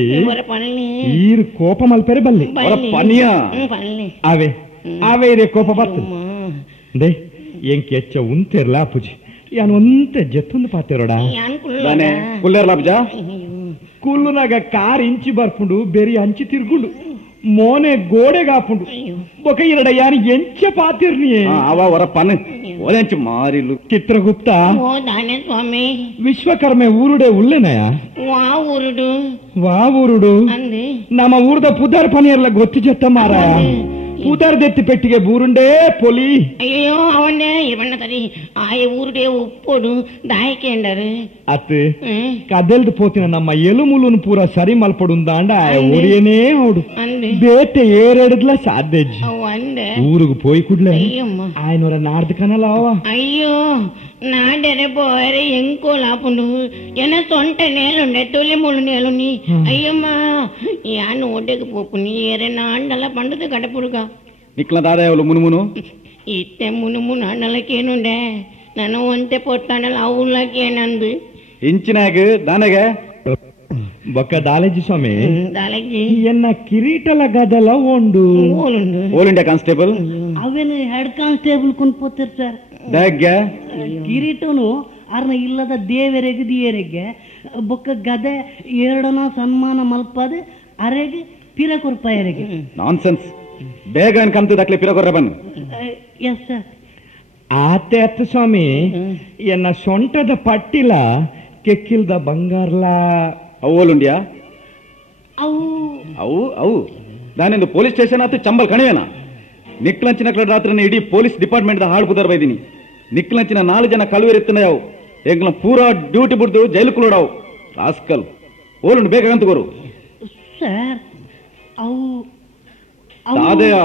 ಪಳ್ಳಿ ಈರು ಕೋಪ ಮಲ್ಪೆರೆ ಬಲ್ಲಿ ಪನಿಯ ಪಳ್ಳಿ ಅವೇ ಅವೇ ಇರೇ ಕೋಪ ಬರ್ತದೆ ಎಂಕ್ ಎಚ್ಚ ಉಂತೆರ್ಲ ಅಪ್ಪುಜಿ ಯಾನ್ ಒಂತೆ ಜತ್ತೊಂದು ಪಾತೆರೋಡ ಕುಲ್ಲೇರ್ಲ ಕುಲ್ಲುನಾಗ ಕಾರ್ ಇಂಚಿ ಬರ್ಪುಂಡು ಬೇರೆ ಅಂಚಿ ತಿರ್ಗುಂಡು ಮೋನೆ ಗೋಡೆಗೆ ಹಾಪುಂಡು ఒక ಎರಡ ಯಾರು ಎಂಚ ಪಾತಿರ್ನಿ ಅವ ಹೊರ ಪನ್ ಓದೆಂಚ ಮಾರಿಲು ಚಿತ್ರಗುಪ್ತ ಓ ದಾನೆ ಸ್ವಾಮಿ ವಿಶ್ವಕರ್ಮೆ ಊರುಡೆ ಉಳ್ಳೆನಯ వా ఊరుడు అంది ನಮ್ಮ ಊರದ ಪುದಾರ್ ಪನಿಯರ್ಲ ಗೊತ್ತಿ ಜತ್ತ ಮಾರಾಯ ಪುದಾರ್ ದೆತ್ತಿ ಪೆಟ್ಟಿಗೆ ಬೂರುಂಡೇ ಪೊಲಿ ಅಯ್ಯೋ ಅವನ್ನೇ ಇವಣ್ಣ ತರಿ ಆಯ ಊರುಡೆ ಉಪ್ಪೋಡು ದಾಯಕೇಂಡರು ಅತ್ತು ಕದಲ್ದು ಪೋತಿನ ನಮ್ಮ ಎಲುಮುಲುನು ಪೂರ ಸರಿ ಮಲ್ಪಡುಂದಾಂಡ ಆಯ ಊರಿಯನೇ ಅವಡು ಬೇತೆ ಏರೆಡದ್ಲ ಸಾಧ್ಯಜ್ಜಿ ಊರುಗು ಪೋಯಿ ಕುಡ್ಲೆ ಆಯ್ನೂರ ನಾಡ್ದು ಕನಲ ಅವ ಅಯ್ಯೋ నాడెరే పోరే ఎంకో లాపుండు ఎన సొంట నేలుండే తొలి ముళ్ళు నేలుని అయ్యమ్మా యాను ఒడ్డెకి పోపుని ఏరే నాండల పండుది గడపుడుగా నిక్ల దాదాయలు మునుమును ఇತ್ತೆ మునుమును ಅಂಡಲಕೇನುಂಡೆ ನಾನು ಒಂತೆ ಪೊಟ್ಟಾಂಡಲ ಅವಳಕೇನಂದು ಇಂಚಿನಾಗ ದಾನಗ ಬೊಕ್ಕ ದಾಲಜಿ ಸ್ವಾಮಿ ದಾಲಜಿ ಎನ್ನ ಕಿರೀಟಲ ಗದಲ ಓಂಡು ಓಲುಂಡೆ ಕಾನ್ಸ್ಟೇಬಲ್ ಅವೇನು ಹೆಡ್ ಕಾನ್ಸ್ಟೇಬಲ್ ಕೊಂಡ್ಪೋತಿರ್ ಸರ್ ಕಿರೀಟನು ಅರ್ನ ಇಲ್ಲದ ದೇವರೆಗೆ ದಿಯರೆಗೆ ಬೊಕ್ಕ ಗದೆ ಎರಡನ ಸನ್ಮಾನ ಮಲ್ಪದೆ ಅರೆಗೆ ಪಿರಕೊರ್ಪಾಯರೆಗೆ ನಾನ್ಸೆನ್ಸ್ ಬೇಗ ಕಂತದಕ್ಲೆ ಪಿರಕೊರ್ರೆ ಬನ್ನು ಎಸ್ ಸರ್ ಆತೆ ಅತ್ತ ಸ್ವಾಮಿ ಎನ್ನ ಸೊಂಟದ ಪಟ್ಟಿಲ ಕೆಕ್ಕಿಲ್ದ ಬಂಗಾರ್ಲ ಅವೋಲುಂಡ್ಯಾ ಅವು ಅವು ಅವು ನಾನೆಂದು ಪೊಲೀಸ್ ಸ್ಟೇಷನ್ ಆತು ಚಂಬಲ್ ಕಣಿವೇನಾ ನಿಕ್ಲಂಚಿನ ರಾತ್ರಿ ಇಡೀ ಪೊಲೀಸ್ ಡಿಪಾರ್ಟ್ಮೆಂಟ್ ಹಾಳು ಬುದರ್ ಬೈದಿನಿ ನಿಕ್ಲಂಚಿನ 4 ಜನ ಕಳುವೆರಿತ್ತನ ಯಾವು ಎಂಗ್ಲ ಪೂರಾ ಡ್ಯೂಟಿ ಬಿಡ್ದು ಜೈಲು ಕುಲೋಡಾವು ರಾಸ್ಕಲ್ ಓಲುಂಡು ಬೇಗ ಅಂತ ಗೋರು ಸರ್ ಅವು ಅದೇಯ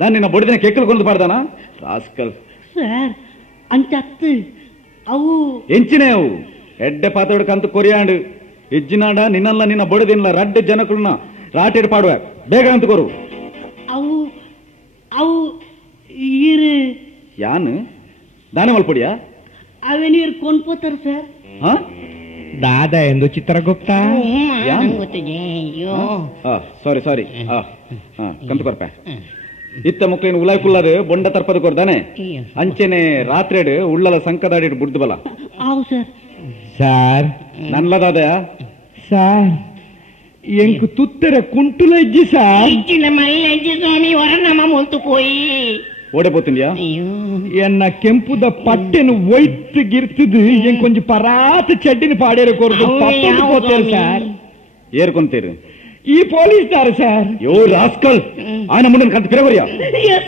ನಾನು ನಿನ್ನ ಬಡಿದಿನ ಕೆಕ್ಕಲು ಕೊಂದು ಪಾಡ್ದಾನ ರಾಸ್ಕಲ್ ಸರ್ ಅಂಚತ್ತು ಅವು ಎಂಚಿನೇ ಅವು ಎಡ್ಡೆ ಪಾತೋಡ ಕಂತು ಕೊರಿಯಾಂಡು ಇಜ್ಜಿನಾಡ ನಿನ್ನಲ್ಲ ನಿನ್ನ ಬಡದಿಲ್ಲ ರಡ್ಡೆ ಜನಗಳನ್ನ ರಾಟೆಡ್ ಪಾಡುವ ಬೇಗ ಅಂತ ಗೋರು ಅವು ಅವು ಈರು ಯಾನು ದಾನ ಮಲ್ಪಡಿಯಾ ಅವೇ ನೀರು ಕೊಂಡ್ಪೋತಾರ ಸರ್ ಹಾ ದಾದ ಎಂದು ಚಿತ್ರಗುಪ್ತ ಸಾರಿ ಸಾರಿ ಕಂತು ಕೊರ್ಪ ಇತ್ತ ಮುಕ್ಲೇನು ಉಲಾಯ್ ಕುಲ್ಲದು ಬೊಂಡ ತರ್ಪದ ಕೊರ್ದಾನೆ ಅಂಚೆನೆ ರಾತ್ರಿಡು ಉಳ್ಳಲ ಸಂಕದಾಡಿಡು ಬುಡ್ದು ಬಲ ಅವು ಸರ್ ಸಾರ್ ನನ್ಲದಾದ ಸಾರ್ ಎಂಕು ತುತ್ತರ ಕುಂಟುಲ ಇಜ್ಜಿ ಸಾರ್ ఇచ్చిన మళ్ళీ అజ్జి స్వామి వరనమ్మ మొంతు పోయి ಓಡಬೋತಿಂದ್ಯಾ ಎನ್ನ ಕೆಂಪುದ ಪಟ್ಟೆನು ಒಯ್ತು ಗಿರ್ತದು ಎಂಕ್ ಕೊಂಚ ಪರಾತ ಚಡ್ಡಿನ ಪಾಡೇರು ಕೊರದು ಪಪ್ಪೇರು ಸಾರ್ ಏರ್ಕೊಂತೀರಿ ಈ ಪೊಲೀಸ್ ದಾರ ಸಾರ್ ಯೋ ರಾಸ್ಕಲ್ ಆನ ಮುಂಡನ ಕಂತ ಪಿರವರಿಯಾ అయ్యో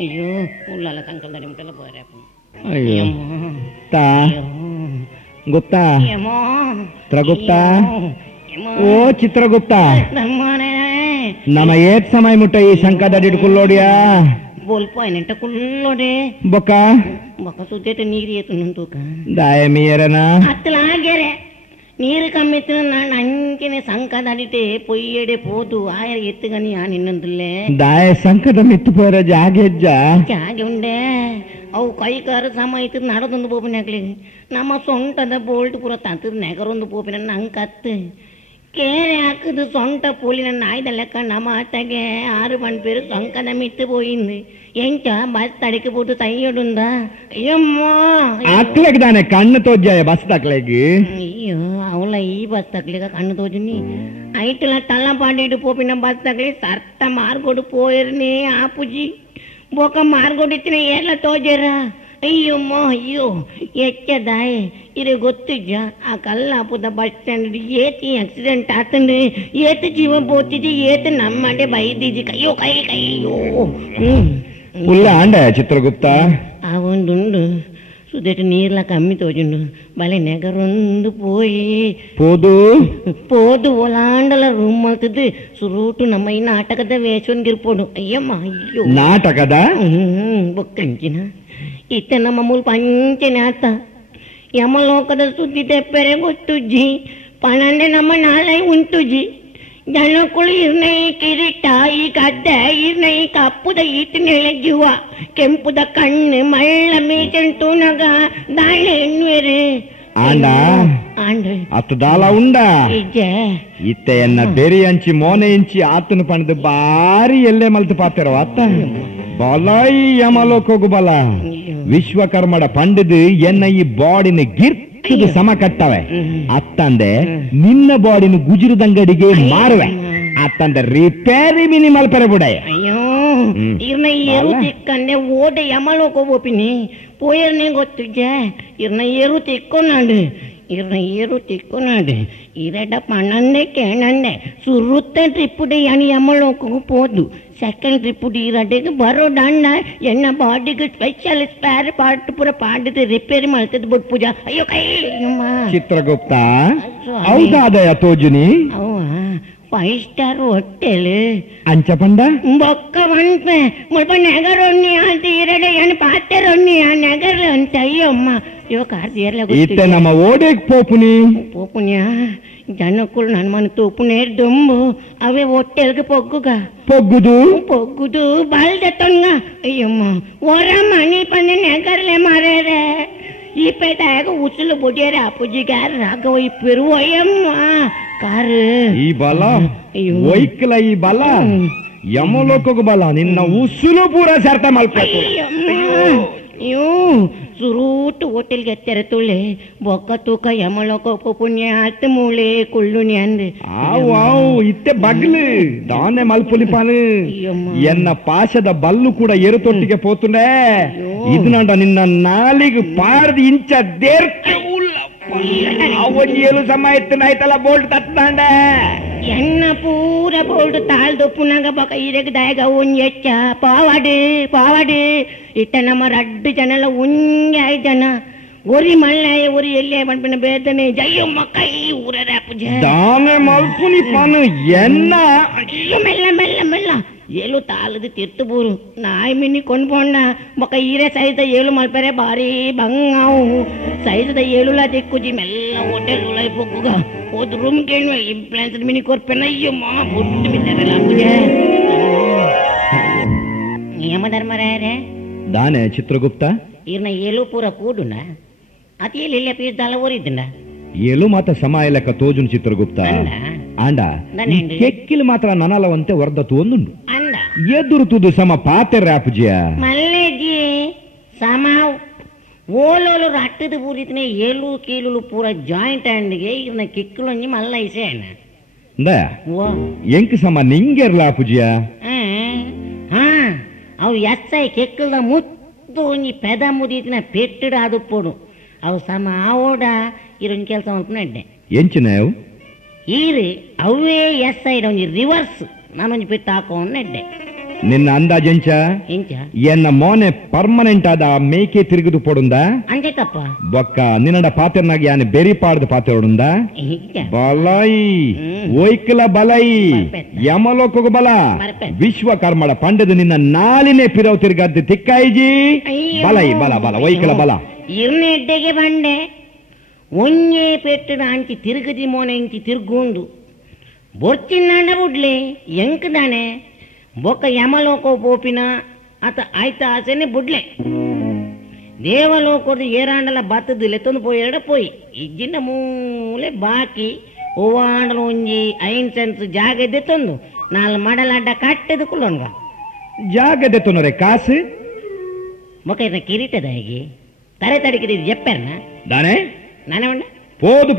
అయ్యో ఉల్లాల కంకల్ దడి ముట్టల పోరే అయ్యో తా గుప్తా ಚಿತ್ರಗುಪ್ತ ಓ ಚಿತ್ರಗುಪ್ತ ನಮ್ಮ ಏತ್ ಸಮಯ ಮುಟ್ಟ ಈ ಶಂಕದ ಕುಲ್ಲೋಡಿಯಾ ಬೋಲ್ಪೋಯ್ನೆಂಟ ಕುಲ್ಲೋಡೆ ಬೊಕ್ಕ ಬೊಕ್ಕ ಸುದ್ದೇಟ ನೀರು ಏತು ದಾಯ ಮೀಯರನ ಅತ್ತಲಾಗ್ಯಾರೆ ನೀರು ಕಮ್ಮಿತ್ತು ನಾನು ಅಂಚಿನ ಸಂಕದಾಡಿತೆ ಪೊಯ್ಯಡೆ ಪೋತು ಆಯ ಎತ್ತುಗನಿ ಆ ನಿನ್ನಂದುಲ್ಲೇ ದಾಯ ಸಂಕದ ಮಿತ್ತು ಪೋರ ಜಾಗೆಜ್ಜ ಜಾಗೆ ಉಂಡೆ ಅವು ಕೈಕಾರ ಸಮ ಇತ್ತು ನಡದೊಂದು ಪೋಪಿನಾಗ್ಲಿ ನಮ್ಮ ಸೊಂಟದ ಬೋಲ್ಟ್ ಪೂರ ತಂತದ ನೆಗರೊಂದು ಪೋಪಿನ ನಂಗೆ ಕತ್ತು ಕೇರೆ ಹಾಕದು ಸೊಂಟ ಪೋಲಿನ ನಾಯ್ದ ಲೆಕ್ಕ ನಮ್ಮ ಅತ್ತಗೆ 6 ಮಂದಿ ಪೇರು ಸೊಂಕದ ಮಿತ್ತು పోయింది ಎಂಚ ಬಸ್ ತಡಿಕೆ ಬಿಟ್ಟು ತೈಯಡುಂದ ಅಯ್ಯಮ್ಮ ಅಕ್ಲೆಗ್ ದಾನೆ ಕಣ್ಣು ತೋಜ್ಜಾಯ ಬಸ್ ತಕ್ಲೆಗ್ ಅಯ್ಯೋ ಅವಳ ಈ ಬಸ್ ತಕ್ಲಿಗ ಕಣ್ಣು ತೋಜುನಿ ಐಟ್ಲ ತಲ್ಲ ಪಾಡಿಡು ಪೋಪಿನ ಬಸ್ ತಕ್ಲಿ ಸರ್ತ ಮಾರ್ಗೊಡು ಪೋಯರ್ನೇ ಆಪುಜಿ ಬೊಕ ಮಾರ್ಗೊಡಿತ್ತಿನ ಎಲ್ಲ ತೋಜರ ಅಯ್ಯಮ್ಮ ಅಯ್ಯೋ ಎಚ್ಚದಾಯ್ ಇದು ಗೊತ್ತಿಜ್ಜ ಆ ಕಲ್ಲಾಪುದ ಬಸ್ ಸ್ಟ್ಯಾಂಡ್ ಏತಿ ಆಕ್ಸಿಡೆಂಟ್ ಆತಂದು ಏತು ಜೀವ ಬೋತಿದ್ದಿ ಏತು ನಮ್ಮಂಡೆ ಬೈದಿಜ್ಜಿ ಕಯ್ಯೋ ಕೈಯೋ ಉಲ್ಲ ಅಂಡ ಚಿತ್ರಗುಪ್ತ ಅವೊಂದುಂಡು ಸುದೇಟ ನೀರ್ಲ ಕಮ್ಮಿ ತೋಜುಂಡು ಬಲೆ ನೆಗರೊಂದು ಪೋಯಿ ಪೋದು ಒಲಾಂಡಲ ರೂಮ್ ಮಲ್ತದ್ದು ಸುರೂಟು ನಮ್ಮ ಈ ನಾಟಕದ ವೇಷನ್ಗಿರ್ಪೋಡು ಅಯ್ಯಮ್ಮ ಅಯ್ಯೋ ನಾಟಕದ ಬೊಕ್ಕಂಚಿನ ಇತ್ತ ನಮ್ಮ ಮೂಲ ಪಂಚನೆ ಆತ ಯಮಲೋಕದ ಸುದ್ದಿ ತೆಪ್ಪರೆ ಗೊತ್ತುಜ್ಜಿ ಪಣಂಡೆ ನಮ್ಮ ನಾಳೆ ಉಂಟುಜಿ ಜನಕ್ಕಳು ಇರ್ನೈ ಕಿರೀಟ ಈ ಗದ್ದೆ ಇರ್ನೈ ಕಪ್ಪುದ ಈತನೆಳೆ ಜೀವ ಕೆಂಪುದ ಕಣ್ಣು ಮಳ್ಳ ಮೀಚಂಟು ನಗ ದಾಳೆ ಎನ್ನುವೆರೆ ಅತ್ತು ದಾಲ ಉಂಡ ಇತ್ತೆ ಎನ್ನ ಬೆರಿ ಅಂಚಿ ಮೋನೆ ಇಂಚಿ ಆತನು ಪಣದು ಬಾರಿ ಎಲ್ಲೆ ಮಲ್ತು ಪಾತಿರೋ ಅತ್ತ ಬಲಾಯಿ ಯಮಲೋಕ ಹೋಗು ಬಲ ವಿಶ್ವಕರ್ಮಡ ಪಂಡಿದು ಎನ್ನ ಈ ಬಾಡಿನ ಗಿರ್ತದ ಸಮ ಕಟ್ಟವೆ ಅತ್ತಂದೆ ನಿನ್ನ ಬಾಡಿನ ಗುಜರದಂಗಡಿಗೆ ಮಾರುವೆ ಅತ್ತಂದೆ ರಿಪೇರಿ ಮಿನಿಮಲ್ ಪೆರೆ ಬುಡಾಯ ಅಯ್ಯೋ ಇರ್ನ ಏರು ತಿಕ್ಕಂಡೆ ಓಡೆ ಯಮಲೋಕ ಹೋಗ್ಬಿನಿ పోయర్నే గొత్తుజా ఇర్న ఏరు తిక్కున్నాడు ఇరడ పన్నండే కేనండే సురుత్తే ట్రిప్పుడు అని యమలోకకు పోదు సెకండ్ ట్రిప్పుడు ఇరಡೆಗೆ ಬರೋಡಣ್ಣ ಎನ್ನ ಬಾಡಿಗೆ ಸ್ಪೆಷಲ್ ಸ್ಪೇರ್ ಪಾರ್ಟ್ ಪೂರ ಪಾಡಿದೆ ರಿಪೇರಿ ಮಾಡ್ತದೆ ಬಟ್ ಪೂಜಾ ಅಯ್ಯೋ ಕೈ ಚಿತ್ರಗುಪ್ತ ಹೌದಾದಯ ತೋಜುನಿ ಅವ್ವ 5 ಸ್ಟಾರ್ ಹೋಟೆಲ್ ಅಂಚಪಂಡ ಬೊಕ್ಕ ಬಂದ್ಪೆ ಮುಲ್ಪ ನೆಗರೊನ್ನಿ ಅಂತ ಇರಡೆ ಏನು ಪಾತೆರೊನ್ನಿ ಆ ನೆಗರ್ಲೆ ಅಂತ ಅಯ್ಯಮ್ಮ ಇವ ಕಾರ್ದಿಯರ್ಲೆ ಇತ್ತೆ ನಮ್ಮ ಓಡೆಗ್ ಪೋಪುನ್ಯಾ ಜನಕ್ಕಳು ನನ್ನ ಮನೆ ತೂಪುನೇರ್ ದುಂಬು ಅವೇ ಹೋಟೆಲ್ಗೆ పొగ్గుదు బాల్ದೆ తొంగ అయ్యమ్మ ఓరా మనీ పని నెగర్లే మారేరే ఈ పేటాయక ఉసులు బొడియరే అప్పుజీ గారు రాఘవ ఈ పెరువు అయ్యమ్మ కారు ఈ బల వైకల ఈ ಬಲ ಯಮಲೋಕಕ್ಕೆ ಬಲ ನಿನ್ನ ಉಸುಲು ಪೂರ ಸರ್ತ ಮಲ್ಪೇತು ಅಯ್ಯೋ ಸುರೂಟು ಹೋಟೆಲ್ಗೆ ತೆರೆತುಳ್ಳೆ ಬೊಕ್ಕ ತೂಕ ಯಮಲೋಕ ಪುಣ್ಯ ಆತ ಮೂಳೆ ಕುಳ್ಳುನಿ ಅಂದೆ ಆವು ಇತ್ತೆ ಬಗ್ಲು ದಾನೆ ಮಲ್ಪುಲಿ ಪಾಲು ಎನ್ನ ಪಾಶದ ಬಲ್ಲು ಕೂಡ ಏರುತೊಟ್ಟಿಗೆ ಪೋತುಂಡೆ ಇದನಂಡ ನಿನ್ನ ನಾಲಿಗೆ ಪಾರ್ದು ಇಂಚ ದೇರ್ಕೆ ಅವನು ಸಮ ಎತ್ತನಾಯ್ತಲ್ಲ ಬೋಲ್ಟ್ ತತ್ತಾಂಡ ಎನ್ನ ಪೂರ ಬೋಲ್ಟ್ ತಾಳ್ದೊಪ್ಪುನಾಗ ಬಕ ಇರಗ ದಾಯಗ ಉಂಜೆಚ್ಚ ಪಾವಾಡು ಇತ್ತ ನಮ್ಮ ರಡ್ಡು ಜನಲ ಉಂಜಾಯ್ ಜನ ಒರಿ ಮಳ್ಳಾಯ ಒರಿ ಎಲ್ಲೇ ಬಂದ್ಬಿನ ಬೇತನೆ ಜಯ್ಯೋ ಮಕ್ಕೈ ಊರರ ಪೂಜ ದಾನೆ ಮಲ್ಪುನಿ ಪಾನು ಎನ್ನ ಮೆಲ್ಲ ಏಳು ತಾಲದ ತಿರ್ತು ಬೂರು ನಾಯಿ ಮಿನಿ ಕೊಂಡ್ಕೊಂಡ ಬೊಕ್ಕ ಈರೆ ಸೈಜದ ಏಳು ಮಲ್ಪರೆ ಬಾರಿ ಬಂಗಾವು ಸೈಜದ ಏಳುಲ ದಿಕ್ಕುಜಿ ಮೆಲ್ಲ ಹೋಟೆಲ್ ಉಳೈ ಪೊಕ್ಕುಗ ಹೋದ್ ರೂಮ್ ಕೇಳುವ ಇಂಪ್ಲಾನ್ಸ್ ಮಿನಿ ಕೊರ್ಪೆನ ಅಯ್ಯಮ್ಮ ಬುಟ್ಟು ಬಿದ್ದಾರಲ್ಲ ಪೂಜ ಯಮಧರ್ಮರಾಯರೇ ದಾನೆ ಚಿತ್ರಗುಪ್ತ ಇರ್ನ ಏಳು ಪೂರ ಕೂಡುನ ಅತಿ ಎಲ್ಲಿ ಪೀಸ್ದಾಲ ಓರಿದ್ದ ಏಳು ಮಾತ್ರ ಸಮ ಇಲ್ಲಕ ತೋಜುನ್ ಚಿತ್ರಗುಪ್ತ ಆಂಡ ಕೆಕ್ಕಿಲ್ ಮಾತ್ರ ನನಲವಂತೆ ವರದತು ಒಂದುಂಡು ಎದುರುತುದು ಸಮ ಪಾತೆ ರಾಪುಜಿಯ ಮಲ್ಲೆಜಿ ಸಮ ಓಲೋಲು ರಟ್ಟದ ಪೂರಿತನೆ ಏಳು ಕೀಲು ಪೂರ ಜಾಯಿಂಟ್ ಹ್ಯಾಂಡ್ಗೆ ಇವ್ನ ಕಿಕ್ಕಲೊಂಜಿ ಮಲ್ಲ ಇಸೆ ಎಂಕ್ ಸಮ ನಿಂಗೆರ್ಲ ಪೂಜಿಯ ಅವು ಎಸ್ಐ ಕೆಕ್ಕಲ್ದ ಮುತ್ತು ಒಂಜಿ ಪೆದ ಮುದಿತಿನ ಪೆಟ್ಟಡ ಅದು ಪೋಡು ಅವು ಸಮ ಆವೋಡ ಇರೊಂದು ಕೆಲಸ ಮಲ್ಪನಡ್ಡೆ ಎಂಚಿನ ಈರಿ ಅವೇ ಎಸ್ ಐಡ್ ಒಂಜಿ ರಿವರ್ಸ್ ನಾನೊಂಜಿ ಪೆಟ್ಟು ಹಾಕೋನ್ನೆಡ್ಡೆ ನಿನ್ನ ಅಂದಾಜೆಂಚ ಎನ್ನ ಮೋನೆ ಪರ್ಮನೆಂಟ್ ಆದ ಮೇಕೆ ತಿರುಗುದು ಪೊಡುಂದ ಅಂಜೆತಪ್ಪ ಬೊಕ್ಕ ನಿನ್ನಡ ಪಾತೆರ್ನಾಗ ಯಾನೆ ಬೆರಿ ಪಾಡ್ದ ಪಾತೆರೊಡುಂದ ಬಲೈ ಒಯ್ಕಲ ಬಲೈ ಯಮಲೋಕಗ ಬಲ ವಿಶ್ವಕರ್ಮಳ ಪಂಡದ ನಿನ್ನ ನಾಲಿನೇ ಪಿರವ್ ತಿರ್ಗದ್ದು ತಿಕ್ಕಾಯಿಜಿ ಬಲೈ ಬಲ ಒಯ್ಕಲ ಬಲ ಇರ್ನೆಡ್ಡೆಗೆ ಬಂಡೆ ಒಂಜೇ ಪೆಟ್ಟದ ಅಂಚಿ ತಿರುಗದಿ ಮೋನೆ ಇಂಚಿ ತಿರುಗುಂಡು ಬೊರ್ಚಿನ್ನಾಂಡ ಬುಡ್ಲೆ ಎಂಕದಾನೆ ಬೊಕ್ಕ ಯಮಲೋಕ ಪೋಪಿನ ಅತ ಆಯ್ತ ಆಸೆನೆ ಬುಡ್ಲೆ ದೇವಲೋಕದ ಏರಾಂಡಲ ಬತ್ತದ ಲೆತ್ತೊಂದು ಪೋಯೆರಡ ಪೋಯಿ ಇಜ್ಜಿನ ಮೂಲೆ ಬಾಕಿ ಓವಾಂಡಲ ಒಂಜಿ 5 ಸೆನ್ಸ್ ಜಾಗ ಎದ್ದೆತ್ತೊಂದು ನಾಲ್ ಮಡಲ ಅಡ್ಡ ಕಟ್ಟೆದು ಕುಳ್ಳೊನ್ಗ ಜಾಗ ಎದ್ದೆತ್ತೊನರೆ ಕಾಸು ಬೊಕ್ಕ ಇರ್ನ ಕಿರೀಟದ ಹೇಗೆ ತರೆ ತಡಿಕಿದ ಜಪ್ಪೆರ್ನ ದಾನೆ ನಾನೇ ಉಂಡ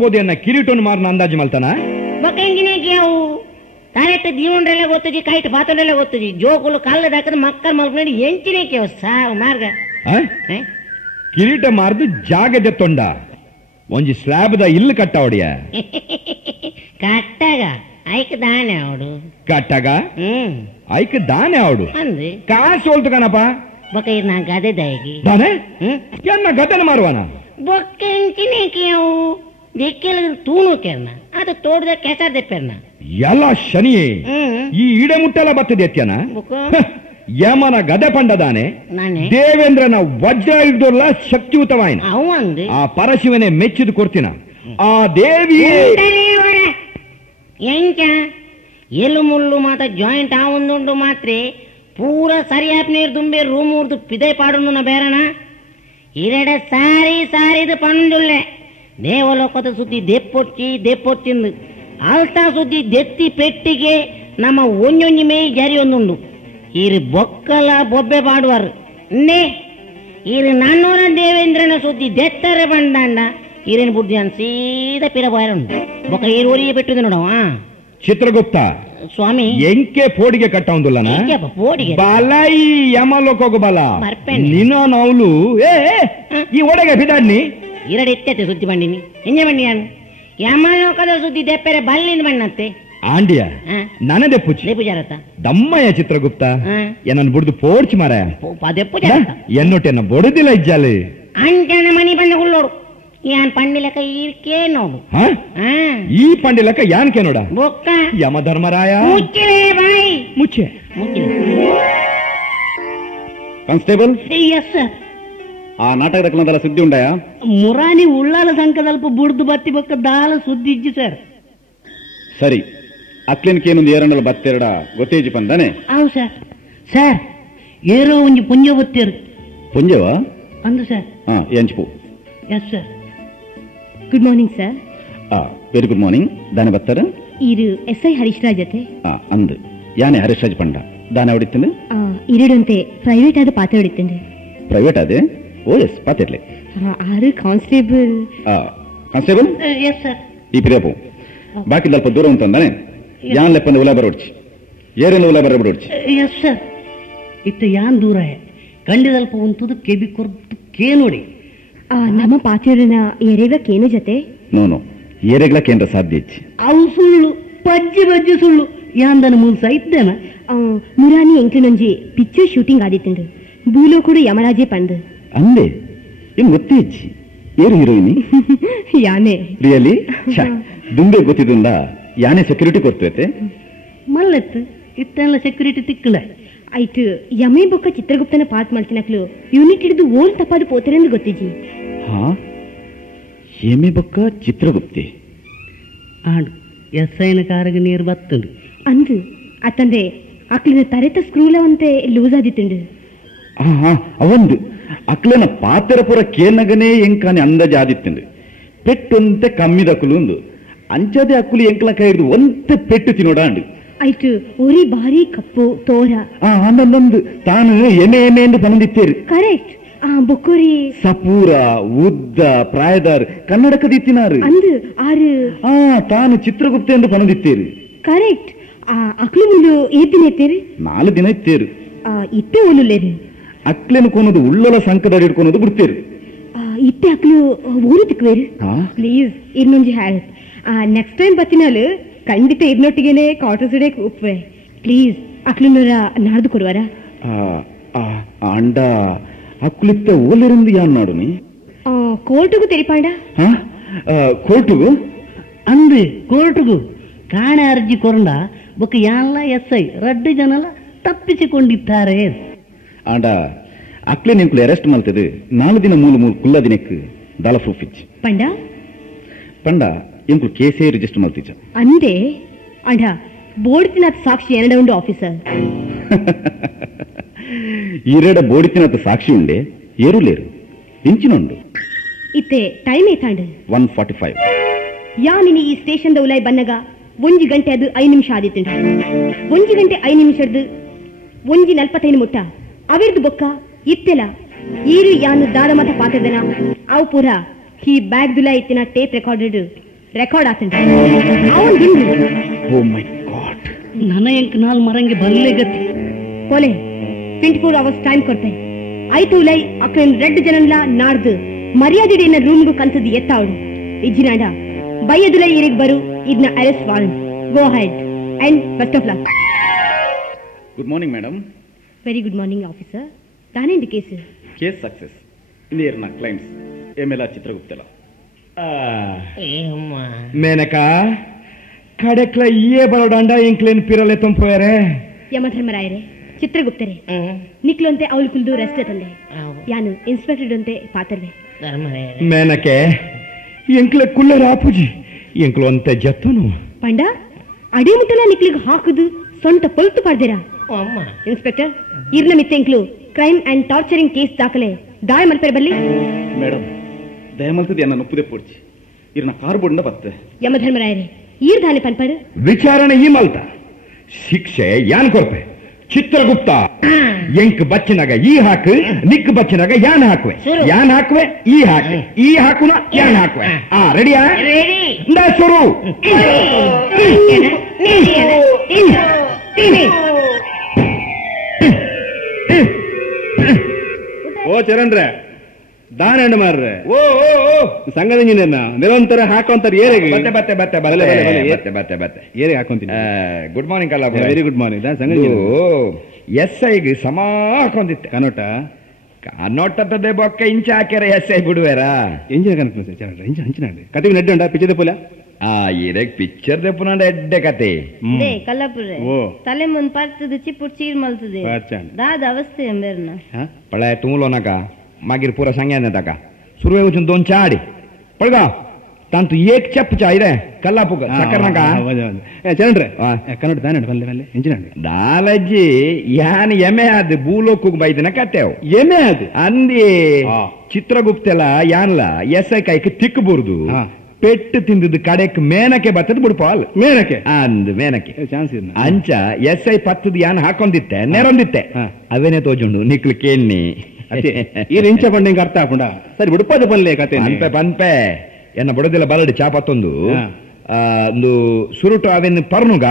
ಪೋದು ಅನ್ನ ಕಿರೀಟೊಂದು ಮಾರ್ನ ಅಂದಾಜು ಮಲ್ತಾನ ಬೊಕ್ಕ ಎಂಜಿನೇಗೆ ಅವು ತಾನೆತ್ತ ಜೀವನರೆಲ್ಲ ಗೊತ್ತುಜಿ ಕೈಟ್ ಪಾತ್ರೆಲ್ಲ ಗೊತ್ತುಜಿ ಜೋಕುಲು ಕಲ್ಲದ ಹಾಕದ ಮಕ್ಕಳ ಮಲ್ಕೊಂಡು ಎಂಚಿನೇಕೆ ಸಾವು ಮಾರ್ಗ ಕಿರೀಟ ಮಾರ್ದು ಜಾಗದೆತ್ತೊಂಡ ಒಂಜಿ ಸ್ಲ್ಯಾಬ್ದ ಇಲ್ಲು ಕಟ್ಟ ಹೊಡಿಯ ಕಟ್ಟಾಗ ಐಕ್ ದಾನೆ ಅವಡು ಕಟ್ಟಾಗ ಐಕ್ ದಾನೆ ಅವಡು ಅಂದ್ರೆ ಕಾಸು ಹೋಲ್ತು ಕಣಪ್ಪ ಬೊಕ್ಕ ನಾ ಗದೆ ದಯಗಿ ದಾನೆ ಎನ್ನ ಗದ್ದೆನ ಮಾರುವನ ಬೊಕ್ಕ ಎಂಚಿನೇ ಕೇವು ದೆಕ್ಕೆಲ ತೂಣು ಕೇರ್ನ ಅದು ತೋಟದ ಕೆಸರ್ ದೆಪ್ಪೆರ್ನ ಎಲ್ಲ ಶನಿಯೇ ಈ ಇಡೆ ಮುಟ್ಟೆಲ್ಲ ಬರ್ತದೆ ಎತ್ಯನ ಯಮನ ಗದೆ ಪಂಡದಾನೆ ದೇವೇಂದ್ರನ ವಜ್ರ ಹಿಡ್ದೋಲ್ಲ ಶಕ್ತಿಯುತವಾಯಿನ ಆ ಪರಶಿವನೇ ಮೆಚ್ಚಿದು ಕೊಡ್ತೀನ ಆ ದೇವಿಯೇ ಎಂಚ ಎಲು ಮುಳ್ಳು ಮಾತ ಜಾಯಿಂಟ್ ಆ ಒಂದುಂಡು ಮಾತ್ರ ಪೂರ ಸರಿಯಾಪ್ ನೀರು ತುಂಬಿ ರೂಮ್ ಉರ್ದು ಪಿದೆ ಪಾಡುಂಡು ಬೇರಣ ಇರಡೆ ಸಾರಿದು ಪಂಡುಳ್ಳೆ ದೇವಲೋಕದ ಸುದ್ದಿ ದೆಪ್ಪೊಚ್ಚಿಂದು ಅಲ್ತಾ ಸುದ್ದಿ ದೆತ್ತಿ ಪೆಟ್ಟಿಗೆ ನಮ್ಮ ಒಂಜೊಂಜಿ ಮೇಯಿ ಜರಿ ಒಂದುಂಡು ಇರು ಬೊಕ್ಕಲ ಬೊಬ್ಬೆ ಪಾಡುವರು ಇರು ನನ್ನೋರ ದೇವೇಂದ್ರನ ಸುದ್ದಿ ದೆತ್ತರೆ ಬಂದಾಂಡ ಇರೇನು ಬುದ್ಧಿ ಅನ್ ಸೀದಾ ಪಿರ ಬಾರುಂಡು ಬೊಕ್ಕ ಇರು ಒರಿಯ ಬಿಟ್ಟಿದೆ ನೋಡವ ಚಿತ್ರಗುಪ್ತ ಸ್ವಾಮಿ ಎಂಕೆ ಪೋಡಿಗೆ ಕಟ್ಟವುಂದುಲ್ಲನ ಪೋಡಿಗೆ ಬಲ ಈ ಯಮಲೋಕ ಬಲ ನಿನ್ನ ನೌಲು ಈ ಒಡೆಗೆ ಬಿದಾಡ್ನಿ ಇರಡೆ ಎತ್ತೈತೆ ಸುದ್ದಿ ಬಂಡಿನಿ ಎಂಜೆ ಬಂಡಿ ನಾನು ಯಮಲೋಕದ ಸುದ್ದಿ ದೆಪ್ಪೆರೆ ಬಲ್ಲಿಂದ ಬಣ್ಣತ್ತೆ ಆಂಡಿಯ ನನದೆ ಪೂಜಾರತ ದಮ್ಮಯ್ಯ ಚಿತ್ರಗುಪ್ತ ಏನನ್ನು ಬುಡ್ದು ಪೋಡ್ಚಿ ಮಾರ ಎನ್ನೊಟ್ಟೆನ್ನ ಬೊಡುದಿಲ್ಲ ಇಜ್ಜಾಲಿ ಅಂಟನ ಮನಿ ಬಂದ ಹುಳ್ಳೋಡು ಯಾನ್ ಪಂಡಿಲಕ ಈರ್ಕೆ ನೋಡು ಈ ಪಂಡಿಲಕ ಯಾನ್ಕೆ ನೋಡ ಬೊಕ್ಕ ಯಮಧರ್ಮರಾಯ ಮುಚ್ಚಿಲೆ ಬಾಯಿ ಮುಚ್ಚೆ ಕಾನ್ಸ್ಟೇಬಲ್ ಎಸ್ ಸರ್ ಆ ನಾಟಕದ ಕಲಂದಲ್ಲ ಸುದ್ದಿ ಉಂಡಾಯ ಮುರಾನಿ ಉಳ್ಳಾಲ ಸಂಕದಲ್ಪ ಬುಡ್ದು ಬತ್ತಿ ಬೊಕ್ಕ ದಾಲ ಸುದ್ದಿ ಇಜ್ಜಿ ಸರ್ ಸರಿ ಅಕ್ಲಿನ್ಕೇನೊಂದು ಏರಣ್ಣಲು ಬತ್ತೆರಡ ಗೊತ್ತೇಜಿ ಪಂದಾನೆ ಅವು ಸರ್ ಸರ್ ಏರೋ ಒಂಜಿ ಪುಂಜ ಬತ್ತೇರು ಪುಂಜವ ಅಂದು ಸರ್ ಎಂಚ್ಪು yes sir good morning sir very good morning ದಾನೆ ಬತ್ತಾರ ಇರು SI ಹರೀಶ್ ರಾಜ್ ಜೊತೆ ಅಂದು ಯಾನೆ ಹರೀಶ್ ರಾಜ್ ಪಂಡ ದಾನೆ ಹೊಡಿತೀನಿ ಇರಡಂತೆ ಪ್ರೈವೇಟ್ ಆದ ಪಾತ್ರ ಹೊಡಿತೀನಿ ಪ್ರೈವೇಟ್ ಅದೇ ಓ ಎಸ್ ಪಾತಿರ್ಲಿ ಆರು ಕಾನ್ಸ್ಟೇಬಲ್ ಕಾನ್ಸ್ಟೇಬಲ್ ಎಸ್ ಸರ್ ಈ ಪಿರೇಪು ಬಾಕಿ ಸ್ವಲ್ಪ ದೂರ ಉಂಟಂದಾನೆ ಯಾನ್ ಲೆಪ್ಪಂದ ಉಲ ಬರೋಡ್ಚಿ ಏರೇನು ಉಲ ಬರೋಡ್ಚಿ ಎಸ್ ಸರ್ ಇತ್ತ ಯಾನ್ ದೂರ ಕಂಡಿದಲ್ಪ ಉಂಟುದು ಕೆಬಿ ಕೊರ್ದು ಕೇ ನೋಡಿ ನಮ್ಮ ಪಾತ್ರನ ಎರೆಗೇನು ಜೊತೆ ನೋ ಏರೆಗ್ಲ ಕೇಂದ್ರ ಸಾಧ್ಯ ಅವು ಸುಳ್ಳು ಬಜ್ಜಿ ಸುಳ್ಳು ಯಾಂದನ ಮೂಲ್ಸ ಇದ್ದೇನ ಮುರಾನಿ ಎಂಕ್ಲಿನೊಂಜಿ ಪಿಕ್ಚರ್ ಶೂಟಿಂಗ್ ಆದಿತ್ತಂಡು ಬೂಲೋ ಕೂಡ ಯಮರಾಜೆ ಪಂದು ಅಂದೆ ಏನ್ ಗೊತ್ತೇ ಇಚ್ಚಿ ಏರು ಹೀರೋಯಿನಿ ಯಾನೆ ರಿಯಲಿ ದುಂಬೆ ಗೊತ್ತಿದ್ದುಂಡ ಯಾನೆ ಸೆಕ್ಯೂರಿಟಿ ಕೊಡ್ತೈತೆ ಮಲ್ಲೆತ್ತು ಇತ್ತೆಲ್ಲ ಸೆಕ್ಯೂರಿಟಿ ತಿಕ್ಕಲ ಆಯ್ತು ಯಮೆ ಬೊಕ್ಕ ಚಿತ್ರಗುಪ್ತನ ಪಾತ್ ಮಲ್ತಿನಕ್ಲು ಯೂನಿಟ್ ಹಿಡಿದು ಓಲ್ ತಪ್ಪಾದು ಪೋತರೆಂದು ಗೊತ್ತಿಜಿ ಯಮೆ ಬೊಕ್ಕ ಚಿತ್ರಗುಪ್ತೆ ಆಂಡು ಎಸ್ಐನ ಕಾರಿಗೆ ನೀರು ಬತ್ತುಂಡು ಅಂದು ಅತ್ತಂದೆ ಅಕ್ಲಿನ ತರೆತ ಸ್ಕ್ರೂಲವಂತೆ ಲೂಸ್ ಆದಿತ್ತುಂಡು ಅವಂದು ಅಕ್ಲನ ಪಾತ್ರ ಪುರ ಕೇನಗನೇ ಎಂಕಾನೆ ಅಂದಾಜ ಆದಿತ್ತಂಡು ಪೆಟ್ಟೊಂತೆ ಕಮ್ಮಿದಕ್ಕಲು ಒಂದು ಅಂಚದೆ ಅಕ್ಕುಲು ಎಂಕಲ ಕೈ ಹಿಡಿದು ಒಂತೆ ಪೆಟ್ಟು ತಿನ್ನೋಡಾಂಡು ಆಯ್ತು ಒರಿ ಬಾರಿ ಕಪ್ಪು ತೋರ ಆನಂದೊಂದು ತಾನು ಎಮೆ ಎಂದು ಬಂದಿತ್ತೇರು ಕರೆಕ್ಟ್ ಬೊಕ್ಕೋರಿ ಸಪೂರ ಉದ್ದ ಪ್ರಾಯದಾರ್ ಕನ್ನಡಕದಿತ್ತಿನಾರು ಅಂದು ಆರು ತಾನು ಚಿತ್ರಗುಪ್ತ ಎಂದು ಬಂದಿತ್ತೇರು ಕರೆಕ್ಟ್ ಅಕ್ಲು ಮುಂದು ಏದಿನ ಎತ್ತೇರು 4 ದಿನ ಇತ್ತೇರು ಇತ್ತೆ ಓಲುಲೇರು ಅಕ್ಲೆನು ಕೊನದು ಉಳ್ಳಲ ಸಂಕದ ಹಿಡ್ಕೊನದು ಬಿಡ್ತೇರು ಇತ್ತೆ ಅಕ್ಲು ಊರು ತಿಕ್ವೇರು ಪ್ಲೀಸ್ ಇನ್ನೊಂಜಿ ಹೆಲ್ಪ್ ನೆಕ್ಸ್ಟ್ ಟೈಮ್ ಬತ್ತಿನಾಲು ಖಂಡಿತ ಇದನ್ನೊಟ್ಟಿಗೆನೆ ಕ್ವಾರ್ಟರ್ಸ್ ಡೇ ಉಪ್ಪೆ ಪ್ಲೀಸ್ ಅಕ್ಲಿನೂರ ನಾಡ್ದು ಕೊಡುವಾರ ಅಂಡ ಅಕ್ಲಿತ್ತ ಓಲೆರಂದು ಯಾನ್ ನಾಡುನಿ ಕೋರ್ಟುಗೂ ತೆರಿಪಾಂಡ ಕೋರ್ಟುಗೂ ಅಂದು ಕೋರ್ಟುಗೂ ಕಾಣೆ ಅರ್ಜಿ ಕೊರಂಡ ಬೊಕ್ಕ ಯಾನ್ಲ SI ರಡ್ಡು ಜನಲ ತಪ್ಪಿಸಿಕೊಂಡಿದ್ದಾರೆ ಆಂಡ ಅಕ್ಲೆ ನಿಂಕುಲು ಅರೆಸ್ಟ್ ಮಾಡ್ತದೆ 4 ದಿನ ಮೂಲ ಕುಲ್ಲ ದಿನಕ್ಕೆ ದಾಲ ಪ್ರೂಫ್ ಇಚ್ಚಿ ಪಂಡ ಎಂಕುಲು ಕೇಸೇ ರಿಜಿಸ್ಟರ್ ಮಾಡ್ತಿಚ್ಚ ಅಂದೆ ಅಂಡ ಬೋಡ್ತಿನಾಥ ಸಾಕ್ಷಿ ಎರಡ ಉಂಡು ಆಫೀಸರ್ ಈರೆಡ ಬೋಡಿತಿನಾಥ ಸಾಕ್ಷಿ ಉಂಡೆ ಏರುಲೇರು ಇಂಚಿನುಂಡು ಇತ್ತೆ ಟೈಮ್ ಏತಾಂಡು 1:45 ಯಾನಿನಿ ಈ ಸ್ಟೇಷನ್ ದ ಉಲಾಯ್ ಬನ್ನಗ 1 ಗಂಟೆ ಅದು 5 ನಿಮಿಷ ಆದಿತ್ತುಂಡು 1 ಗಂಟೆ 5 ನಿಮಿಷದ್ದು 1:45 ಮುಟ್ಟ ಅವಿರ್ದು ಬೊಕ್ಕ ಇತ್ತೆಲ ಈರು ಯಾನು ದಾದಮತ ಪಾತ್ರದನ ಅವು ಪೂರ ಈ ಬ್ಯಾಗ್ ದುಲ ಇತ್ತಿನ ಟೇಪ್ ರೆಕಾರ್ಡ್ ಆತುಂಡು ಅವನ್ ಹಿಂಡು ಓ ಮೈ ಗಾಡ್ ನನ್ನ ಎಂಕ್ ನಾಲ್ ಮರಂಗೆ ಬಲ್ಲೆ ಗತಿ ಕೋಲೆ 24 hours ಟೈಮ್ ಕೊಡ್ತೆ ಆಯ್ತು ಉಲೈ ಅಕ್ಕನ್ 2 ಜನನ್ಲ ನಾಡ್ದು ಮರ್ಯಾದೆಡಿನ ರೂಮ್ಗೂ ಕಲ್ಸದು ಎತ್ತಾವಡು ಇಜ್ಜಿನಾಡ ಬೈಯದುಲ ಇರಿಗೆ ಬರು ಇದನ್ನ arrest warrant go ahead and first of luck good morning madam very good morning officer దానేంటి కేసు కేಸ್ సక్సెస్ ఇందియర్ నా క్లయింట్స్ ఎమ్మెల్యే చిత్రగుప్తల మేనక ಕಡೆಕ್ಲ ಇಯೇ ಬರೋಡಂಡ ಇಂಕ್ಲೇನ್ ಪಿರಲೆ ತುಂಪೋಯರೆ ಯಮಧರ್ಮರಾಯರೇ ಚಿತ್ರಗುಪ್ತರೇ ನಿಕ್ಲು ಅಂತೆ ಅವಳು ಕುಲ್ದು ರೆಸ್ಟ್ ತಂದೆ ಯಾನು ಇನ್ಸ್ಪೆಕ್ಟರ್ ಅಂತೆ ಪಾತ್ರವೆ ಮೇನಕೆ ಎಂಕ್ಲೆ ಕುಲ್ಲ ರಾಪುಜಿ ಎಂಕ್ಲು ಅಂತೆ ಜತ್ತನು ಪಂಡ ಅಡಿ ಮುಟ್ಟಲ ನಿಕ್ಲಿಗೆ ಹಾಕುದು ಸೊಂಟ ಪೊಲ್ತು ಪಾಡ್ದಿರಾ ಇನ್ಸ್ಪೆಕ್ಟರ್ ಇರ್ನ ಮಿತ್ತೆಂಕ್ಲು ಕ್ರೈಮ್ ಅಂಡ್ ಟಾರ್ಚರಿಂಗ್ ಕೇಸ್ ದಾಖಲೆ ದಾಯ ಮಲ್ಪರೆ ಬಲ್ಲಿ ಮೇಡಮ್ ದಯಮಲ್ತದೆ ನನ್ನ ಒಪ್ಪುದೆ ಪೋಡ್ಚಿ ಇರ್ನ ಕಾರ್ ಬೋರ್ಡ್ನ ಬತ್ತೆ ಯಮಧರ್ಮರಾಯರೇ ಈರ್ ದಾನೆ ಪನ್ಪರು ವಿಚಾರಣೆ ಈ ಮಲ್ತ ಶಿಕ್ಷೆ ಯಾನ್ ಕೊರ್ಪೆ ಚಿತ್ರಗುಪ್ತ ಎಂಕ್ ಬಚ್ಚಿನಾಗ ಈ ಹಾಕು ನಿಕ್ ಬಚ್ಚಿನಾಗ ಯಾನ್ ಹಾಕುವೆ ಯಾನ್ ಹಾಕುವೆ ಈ ಹಾಕುವೆ ಈ ಹಾಕುನ ಯಾನ್ ಹಾಕುವೆ ರೆಡಿಯಾ ನಾ ಶುರು ಓ ಚರಣ್ರೆ ದಾನಣ್ಣ ಮಾರ್ರೆ ಓ ಸಂಘದ ಇಂಜಿನಿಯರ್ನ ನಿರಂತರ ಹಾಕೊಂತಾರೆ ಏರಿಗೆ ಬತ್ತೆ ಏರಿಗೆ ಹಾಕೊಂತೀನಿ ಗುಡ್ ಮಾರ್ನಿಂಗ್ ಅಲ್ಲ ವೆರಿ ಗುಡ್ ಮಾರ್ನಿಂಗ್ ಸಂಘದ ಎಸ್ ಐಗೆ ಸಮ ಹಾಕೊಂಡಿತ್ತೆ ಕನೋಟದೇ ಬೊಕ್ಕ ಇಂಚ ಹಾಕ್ಯಾರ ಎಸ್ ಐ ಬಿಡುವೇರ ಎಂಜಿನ ಕನಕ ಚರಣ್ರೆ ಇಂಚ ಹಂಚಿನ ಕತೆಗೆ ನಡ್ಡಿ ಉಂಡ ಪಿಚ್ಚದೆ ಪೋಲ ಇದಕ್ಕೆ ಪಿಕ್ಚರ್ ದೆಪ್ಪುನಾಡ ಎಡ್ಡೆ ಕತೆ ಕಲ್ಲಪುರೆ ತಲೆ ಮುಂದ್ ಪರ್ತದೆ ಚಿಪ್ಪುಟ್ ಚೀರ್ ಮಲ್ತದೆ ದಾದ ಅವಸ್ಥೆ ಎಂಬೇರ್ನ ಪಳೆ ತೂಲೋನಕ मागीर पुरा सांग्यान ताका सुरवे वचून 2 चाडी पळगा तांतू एक चप चा इरे कल्ला पुग साकर नाका चरण्रे कನ್ನಡ ದಾನಣ್ಣ ಬಲ್ಲೆ ಎಂಜಿನ ದಾಲಜ್ಜಿ ಯಾನ್ ಎಮೆ ಆದ ಭೂಲೋಕಕ್ಕೆ ಬೈದನ ಕತೆವ್ ಎಮೆ ಆದ ಅಂದಿ ಚಿತ್ರಗುಪ್ತೆಲ ಯಾನ್ಲ ಎಸ್ಐ ಕೈಗೆ ತಿಕ್ಕಬುರ್ದು ಪೆಟ್ಟು ತಿಂದದ್ದು ಕಡೆಕ್ ಮೇನಕೆ ಬತ್ತದ ಬಿಡ್ಪಾಲ್ ಮೇನಕೆ ಅಂದ್ ಮೇನಕೆ ಚಾನ್ಸ್ ಇಲ್ಲ ಅಂಚ ಎಸ್ಐ ಪತ್ತದ ಯಾನ್ ಹಾಕೊಂಡಿತ್ತೆ ನೆರೊಂದಿತ್ತೆ ಅವೇನೆ ತೋಜುಂಡು ನಿಕ್ಲು ಕೇಳ್ನಿ ಈ ಇಂಚ ಬಂಡಿಂಗ್ ಅರ್ಥ ಹಾಕೊಂಡ ಸರಿ ಬಿಡ್ಪದ ಬಲ್ಲೆ ಕತೆ ಪನ್ಪೆ ಎನ್ನ ಬಡದಿಲ್ಲ ಬರಡಿ ಚಾಪತ್ತೊಂದು ಒಂದು ಸುರುಟು ಅವೆನ್ನು ಪರ್ನುಗ